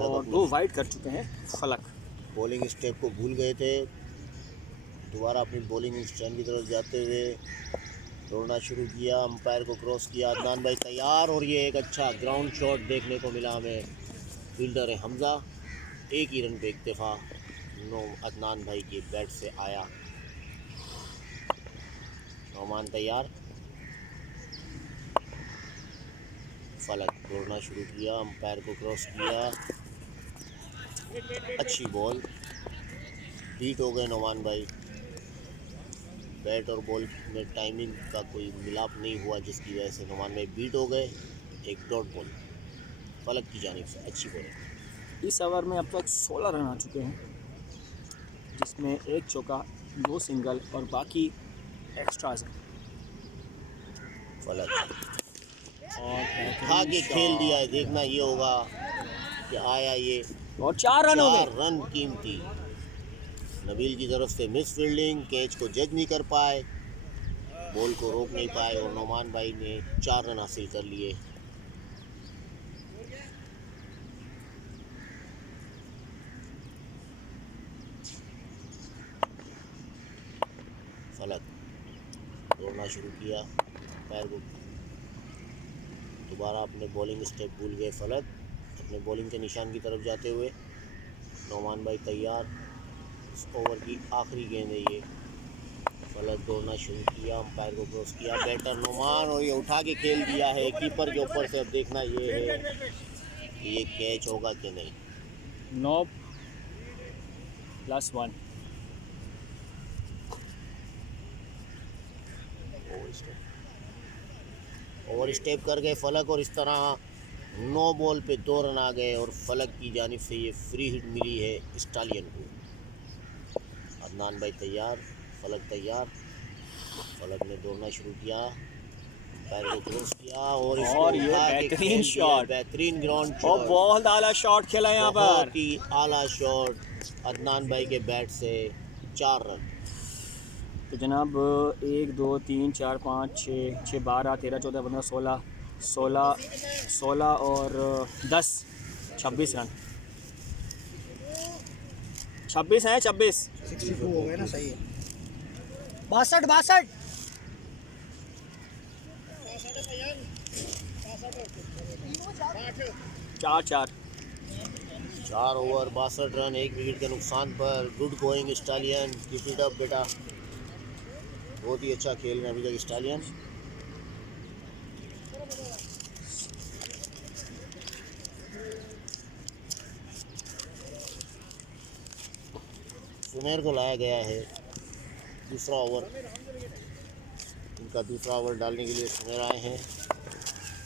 और 2 वाइड कर चुके हैं फलक। बॉलिंग स्टेप को भूल गए थे, दोबारा अपनी बॉलिंग स्टैंड की तरफ जाते हुए दौड़ना शुरू किया, अंपायर को क्रॉस किया, अदनान भाई तैयार और ये एक अच्छा ग्राउंड शॉट देखने को मिला हमें। फील्डर है हमज़ा, 1 ही रन पे इक्तफा अदनान भाई के बैट से आया। नोमान तैयार, फलक दौड़ना शुरू किया, अंपायर को क्रॉस किया, अच्छी बॉल, बीट हो गए नोमान भाई। बैट और बॉल में टाइमिंग का कोई मिलाप नहीं हुआ जिसकी वजह से नोमान भाई बीट हो गए। एक डॉट बॉल फलक की जानिब से, अच्छी बॉल। इस ओवर में अब तक 16 रन आ चुके हैं, जिसमें 1 चौका, 2 सिंगल और बाकी एक्स्ट्राज हैं। फलक और आगे खेल दिया है, देखना ये होगा कि आया ये और 4 रन हो 4 गए। रन कीमती। नबील की तरफ से मिस फील्डिंग, कैच को जज नहीं कर पाए, बॉल को रोक नहीं पाए और नोमान भाई ने 4 रन हासिल कर लिए। फलक दौड़ना शुरू किया, पैर को दोबारा अपने बॉलिंग स्टेप भूल गए फलक, अपने बॉलिंग के निशान की तरफ जाते हुए। नोमान भाई तैयार, इस ओवर की आखिरी गेंद है ये। फलक दौड़ना शुरू किया, अंपायर को क्रॉस किया, बैटर नोमान, और ये उठा के खेल दिया है कीपर के ऊपर से। अब देखना ये है कि ये कैच होगा कि नहीं। 9+1। ओवर स्टेप कर गए फलक और इस तरह 9 बॉल पे 2 रन आ गए और फलक की जानिब से ये फ्री हिट मिली है स्टालियन को। अदनान भाई तैयार, फलक तैयार, फलक ने दौड़ना शुरू किया, पैर को क्रॉस किया और इसको और ये उठा के बेहतरीन खेल दिया, शॉट, बेहतरीन ग्राउंड और शॉट, बहुत आला शॉट खेला यहाँ पर। बहुत ही आला शॉट अदनान भाई के बैट से। 4 रन। तो जनाब 1 2 3 4 5 6 6 12 13 14 15 16 और 10 26 रन। 26 हैं, 26। 62 हो गए ना, सही है। 62 4 4 ओवर 62 रन, 1 विकेट के नुकसान पर। Good going stallion, keep it up बेटा, बहुत ही अच्छा खेल रहे हैं अभी तक स्टालियन। सुमेर को लाया गया है, दूसरा ओवर, इनका दूसरा ओवर डालने के लिए सुमेर आए हैं।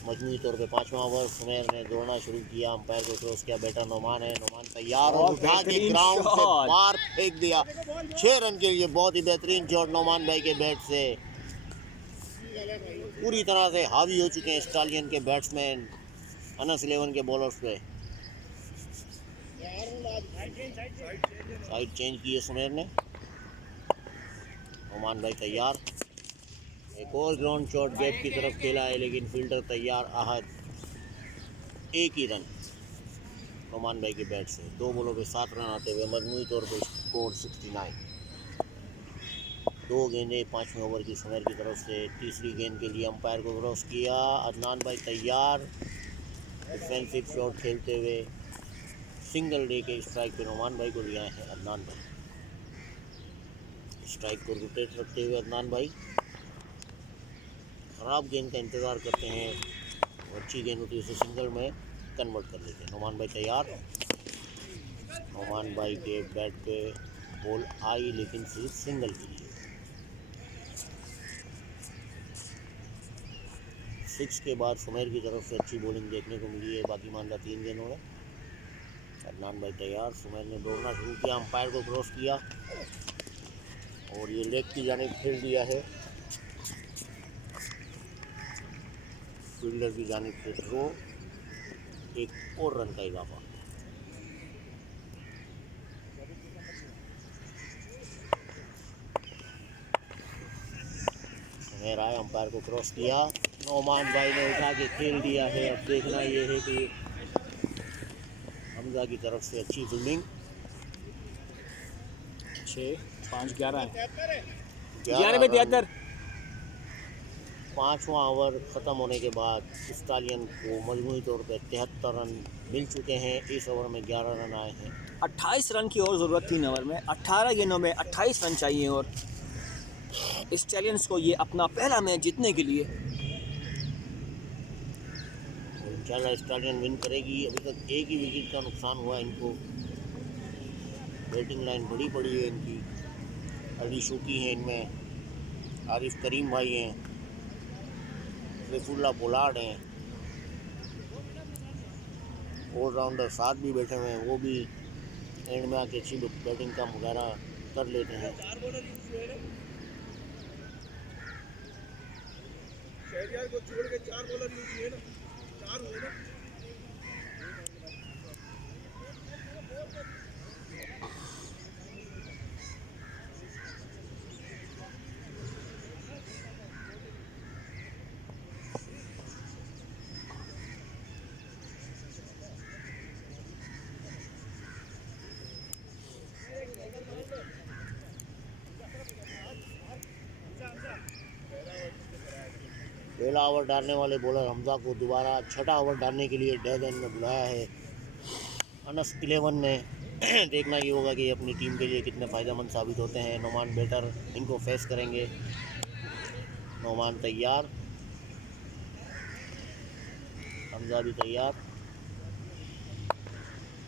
मजमूई तौर पे 5वां ओवर। सुमेर ने दौड़ना शुरू किया, अंपायर को क्रॉस किया, बैटर नोमान है, नोमान तैयार और उठा के बेहतरीन ग्राउंड से शॉट। बाहर फेंक दिया। 6 रन के लिए बहुत ही बेहतरीन शॉट नोमान भाई के बैट से। पूरी तरह से हावी हो चुके हैं स्टालियन के बैट्समैन अनस 11 के बॉलर्स पे। साइड चेंज की है सुमेर ने, नोमान भाई तैयार, एक और ग्राउंड शॉट गैप की तरफ खेला है लेकिन फील्डर तैयार आहद। 1 ही रन नोमान भाई के बैट से, 2 बॉलों पे 7 रन आते हुए मजमूई तौर पे स्कोर 69। 2 गेंदें 5वें ओवर की सुमेर की तरफ से। तीसरी गेंद के लिए अंपायर को क्रॉस किया, अदनान भाई तैयार, डिफेंसिव शॉट खेलते हुए सिंगल डे के स्ट्राइक पे नोमान भाई को लिया है अदनान भाई। स्ट्राइक को रोटेट रखते हुए अदनान भाई ख़राब गेंद का इंतज़ार करते हैं, अच्छी गेंद होती है उसे सिंगल में कन्वर्ट कर लेते हैं। नोमान भाई तैयार, नोमान भाई के बैट पे बॉल आई लेकिन सिर्फ सिंगल के लिए। 6 के बाद सुमेर की तरफ से अच्छी बॉलिंग देखने को मिली है बाकी मामला 3 गेंदों में। अदनान भाई तैयार, सुमेर ने दौड़ना शुरू किया, अंपायर को क्रॉस किया और ये लेग की जानिब खेल दिया है। फील्डर की जानिब से थ्रो, 1 और रन का इजाफा। सुमेर आए, अंपायर को क्रॉस किया, नोमान भाई ने उठा के खेल दिया है। अब देखना ये है कि हमजा की तरफ से अच्छी फील्डिंग। 6 5 11 11 73। 5वां ओवर ख़त्म होने के बाद स्टालियन को मजमूई तौर पर 73 रन मिल चुके हैं। इस ओवर में 11 रन आए हैं। 28 रन की और ज़रूरत 3 ओवर में। 18 गेंदों में 28 रन चाहिए और स्टैलियंस को ये अपना पहला मैच जीतने के लिए। इंशाल्लाह स्टालियन विन करेगी। अभी तक 1 ही विकेट का नुकसान हुआ इनको। बैटिंग लाइन बड़ी पड़ी है इनकी, अली शोकी हैं इनमें, आरिफ करीम भाई हैं, सैफुल्लाह पोलार्ड हैं, ऑलराउंडर साथ भी बैठे हुए हैं, वो भी एंड में आके अच्छी बैटिंग का मुजाहरा कर लेते हैं। शहरियार को छोड़ के 4 बॉलर यूज हुए ना, 4 हुए ना। पहला ओवर डालने वाले बॉलर हमजा को दोबारा छठा ओवर डालने के लिए डेड एंड में बुलाया है अनस 11 ने। देखना ये होगा कि अपनी टीम के लिए कितने फ़ायदेमंद साबित होते हैं। नोमान बैटर इनको फेस करेंगे। नोमान तैयार, हमजा भी तैयार।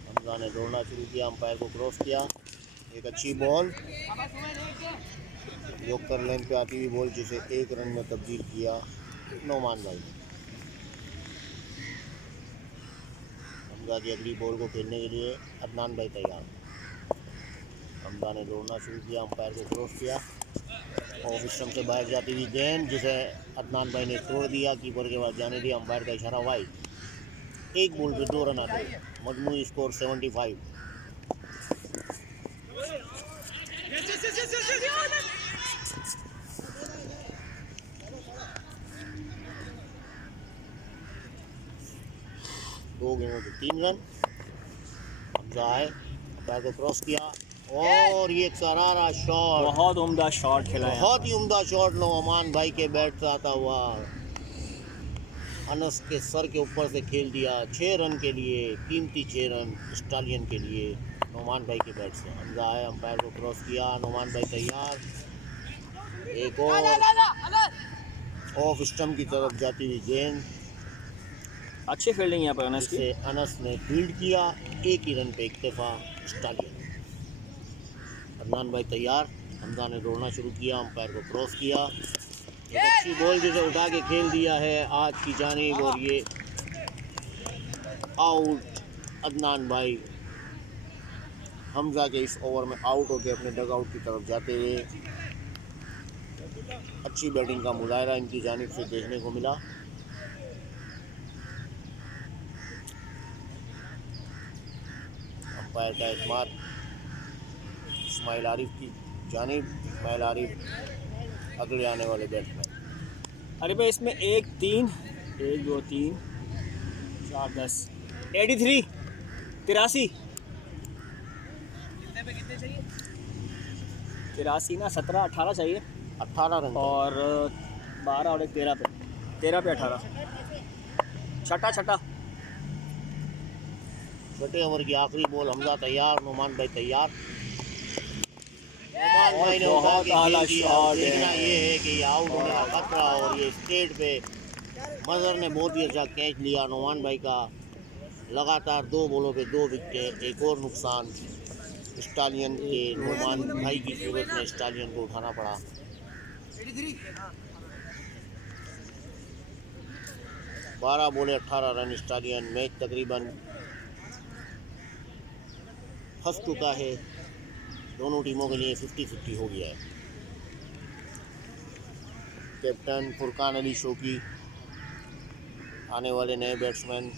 हमजा ने दौड़ना शुरू किया, अंपायर को क्रॉस किया। एक अच्छी बॉल, यॉर्कर लेन पे आती हुई बॉल जिसे 1 रन में तब्दील किया नोमान भाई। हमजा की अगली बॉल को खेलने के लिए अदनान भाई तैयार। हमजा ने दौड़ना शुरू किया, अंपायर को क्रॉस किया। ऑफ स्टंप से बाहर जाती हुई गेंद जिसे अदनान भाई ने तोड़ दिया, कीपर के बाद जाने दिया। अंपायर का इशारा वाइड। एक बॉल पे 2 रन आते हैं, मजमूई स्कोर 75। दो गेंदों पे 3 रन। हमजा आए, अंपायर को क्रॉस किया और ये एक सरारा शॉट, बहुत उम्दा शॉट खेला है। बहुत ही उम्दा शॉट नोमान भाई के बैट से आता हुआ अनस के सर के ऊपर से खेल दिया। 6 रन के लिए, कीमती 6 रन स्टालियन के लिए नोमान भाई के बैट से। हमजा आए, अंपायर को क्रॉस किया। नोमान भाई तैयार। एक और ऑफ स्टंप की तरफ जाती हुई गेंद, अच्छी फील्डिंग यहाँ पर अनस की। जिसे अनस ने फील्ड किया। 1 ही रन पे इक्तफा स्टालियन। अदनान भाई तैयार। हमजा ने दौड़ना शुरू किया, अंपायर को क्रॉस किया। एक अच्छी बॉल जिसे उठा के खेल दिया है आज की जानिब और ये आउट। अदनान भाई हमजा के इस ओवर में आउट होकर अपने डग आउट की तरफ जाते हुए अच्छी बैटिंग का मुजाहरा इनकी जानिब से देखने को मिला। अंपायर का एतमाद इस्माइल आरिफ की जानिब। इस्माइल आरिफ अगले आने वाले बैट्समैन। अरे भाई इसमें 1 3 1 2 3 4 10 83 83 83 ना 17 18 चाहिए 18 रन और 12 और 1 13 पे 18 छठा छठे ओवर की आखिरी बॉल। हमजा तैयार, नोमान भाई तैयार। नोमान भाई ने उठा बहुत के आला खेल दिया। शॉट देखना है। ये है कि ये आउट होने का खतरा और ये स्ट्रेट पे मजहर ने बहुत ही अच्छा कैच लिया नोमान भाई का। लगातार 2 बॉलों पे 2 विकेट। एक और नुकसान स्टालियन के नोमान भाई की सूरत में स्टालियन को उठाना पड़ा। 12 बॉले 18 रन स्टालियन। मैच तकरीबन फंस चुका है, दोनों टीमों के लिए 50-50 हो गया है। कैप्टन फुरकान अली शौकी आने वाले नए बैट्समैन,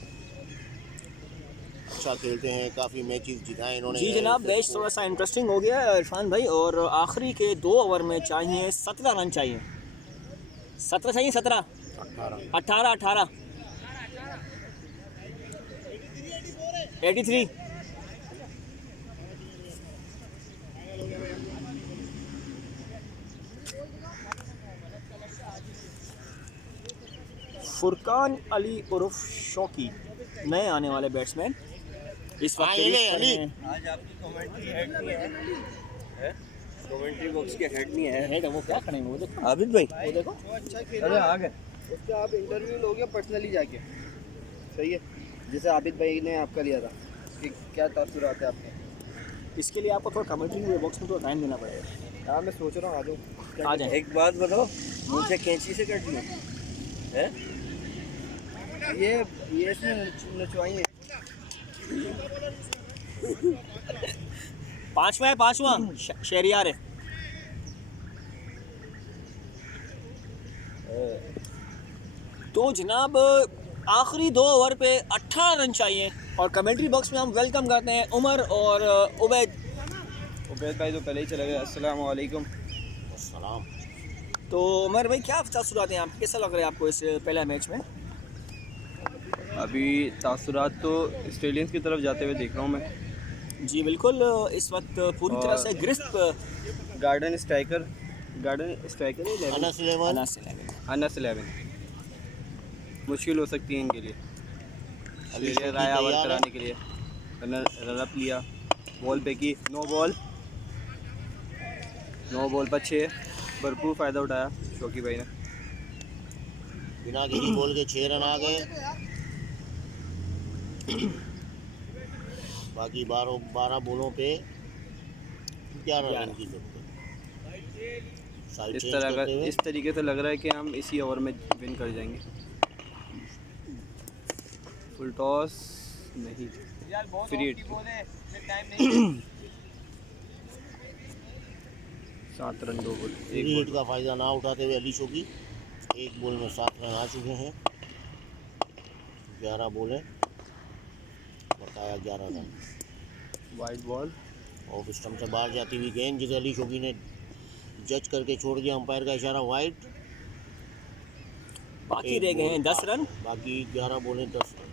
अच्छा खेलते हैं, काफ़ी मैचेस जिताए इन्होंने। जी जनाब, मैच थोड़ा सा इंटरेस्टिंग हो गया है इरफान भाई। और आखिरी के 2 ओवर में चाहिए 17 रन चाहिए। 17 चाहिए 17 18 83 फुरकान अली उर्फ शौकी नए आने वाले बैट्समैन इस वक्त ये ले अली। आज आपकी कमेंट्री हेड नहीं है, कमेंट्री बॉक्स के हेड नहीं है। हेड है वो, क्या खड़े हैं वो देखो। आबिद भाई वो देखो वो अच्छा खेला। अरे आ गए। उसके आप इंटरव्यू लोगे पर्सनली जाके, सही है, जैसे आबिद भाई ने आपका लिया था, कि क्या तासुरात है आपके? इसके लिए आपको थोड़ा कमेंट्री बॉक्स में थोड़ा टाइम देना पड़ेगा। हाँ मैं सोच रहा हूँ आ जाऊँ। आ जाए। एक बात बताओ, मुझे कैंची से कट ली है? ये इसमें नचवाई है। 5वां है 5वां शहरियार है। तो जनाब आखिरी 2 ओवर पे 18 रन चाहिए और कमेंट्री बॉक्स में हम वेलकम करते हैं उमर और उबैद। उबैद भाई तो पहले ही चले गए। अस्सलाम वालेकुम। सलाम। तो उमर भाई क्या तासुरात हैं आपके, कैसा लग रहा है आपको इस पहला मैच में? अभी तासुरात तो स्टेडियम की तरफ जाते हुए देख रहा हूँ मैं। जी बिल्कुल, इस वक्त पूरी तरह से गिरफ्त गार्डन स्ट्राइकर ही 11 अनस 11 अनस 11 मुश्किल हो सकती है इनके लिए। अली शेरिया शोकी राय आवर तैयार है। कराने के लिए रन अप लिया, बॉल पे की, नो बॉल पर 6, भरपूर फ़ायदा उठाया शौकी भाई ने। बिना किसी बॉल के 6 रन आ गए। बाकी 12 बॉलों पे 11 रन की जरूरत है। साइड चेंज करते हुए इस तरीके से लग रहा है कि हम इसी ओवर में विन कर जाएंगे। फुल टॉस नहीं, free hit, 7 run 2 ball, free 1 hit ball. का फ़ायदा ना उठाते हुए अली शोकी 1 बॉल में 7 रन आ चुके हैं। 11 बॉलें, बकाया 11 run. Wide ball, off stump से बाहर जाती हुई गेंद जिसे अली शोकी ने जज करके छोड़ दिया, अंपायर का इशारा वाइड। बाकी रह गए हैं 10 रन। बाकी 11 बॉलें 10 रन।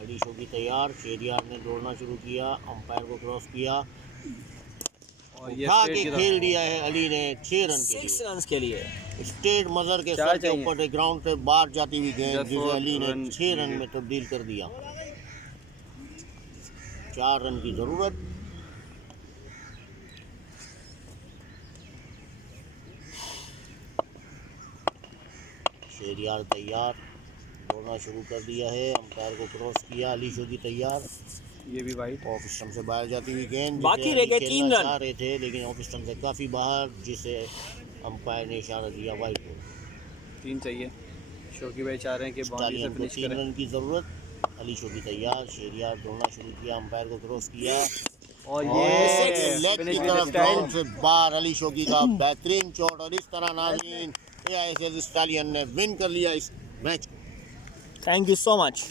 अली शोकी तैयार। शेरियार ने दौड़ना शुरू किया, अंपायर को क्रॉस किया, और ये उठा स्ट्रेट के की खेल तरफ। दिया है अली ने 6 रन के 6 लिए। रन के लिए स्टेट मजर के 4 सर के चाहिए। ऊपर ग्राउंड से बाहर जाती हुई गेंद Just जिसे for अली ने run 6 रन में तब्दील कर दिया। 4 रन की जरूरत। शेरियार तैयार, दौड़ना शुरू कर दिया है, अंपायर को क्रॉस किया, अली शोकी तैयार। ये भी वाइड, ऑफ स्टंप से बाहर जाती हुई गेंद बाकी जिसे रह अली गए खेलना 3 रन। चाह रहे थे लेकिन ऑफ स्टंप से काफ़ी बाहर, जिसे अंपायर ने इशारा दिया वाइड बॉल। 3 चाहिए। शौकी भाई चाह रहे हैं कि बाउंड्री से स्टालियन को फिनिश 3 करें। रन की जरूरत। अली शोकी तैयार। शेरियार दौड़ना शुरू किया, अंपायर को क्रॉस किया और और ये लेग फिनिश की विद तरफ स्टाइल। ग्राउंड से बाहर अली शोकी का बेहतरीन शॉट। और इस तरह नाज़रीन AISS स्टालियन ने विन कर लिया इस match. Thank you so much.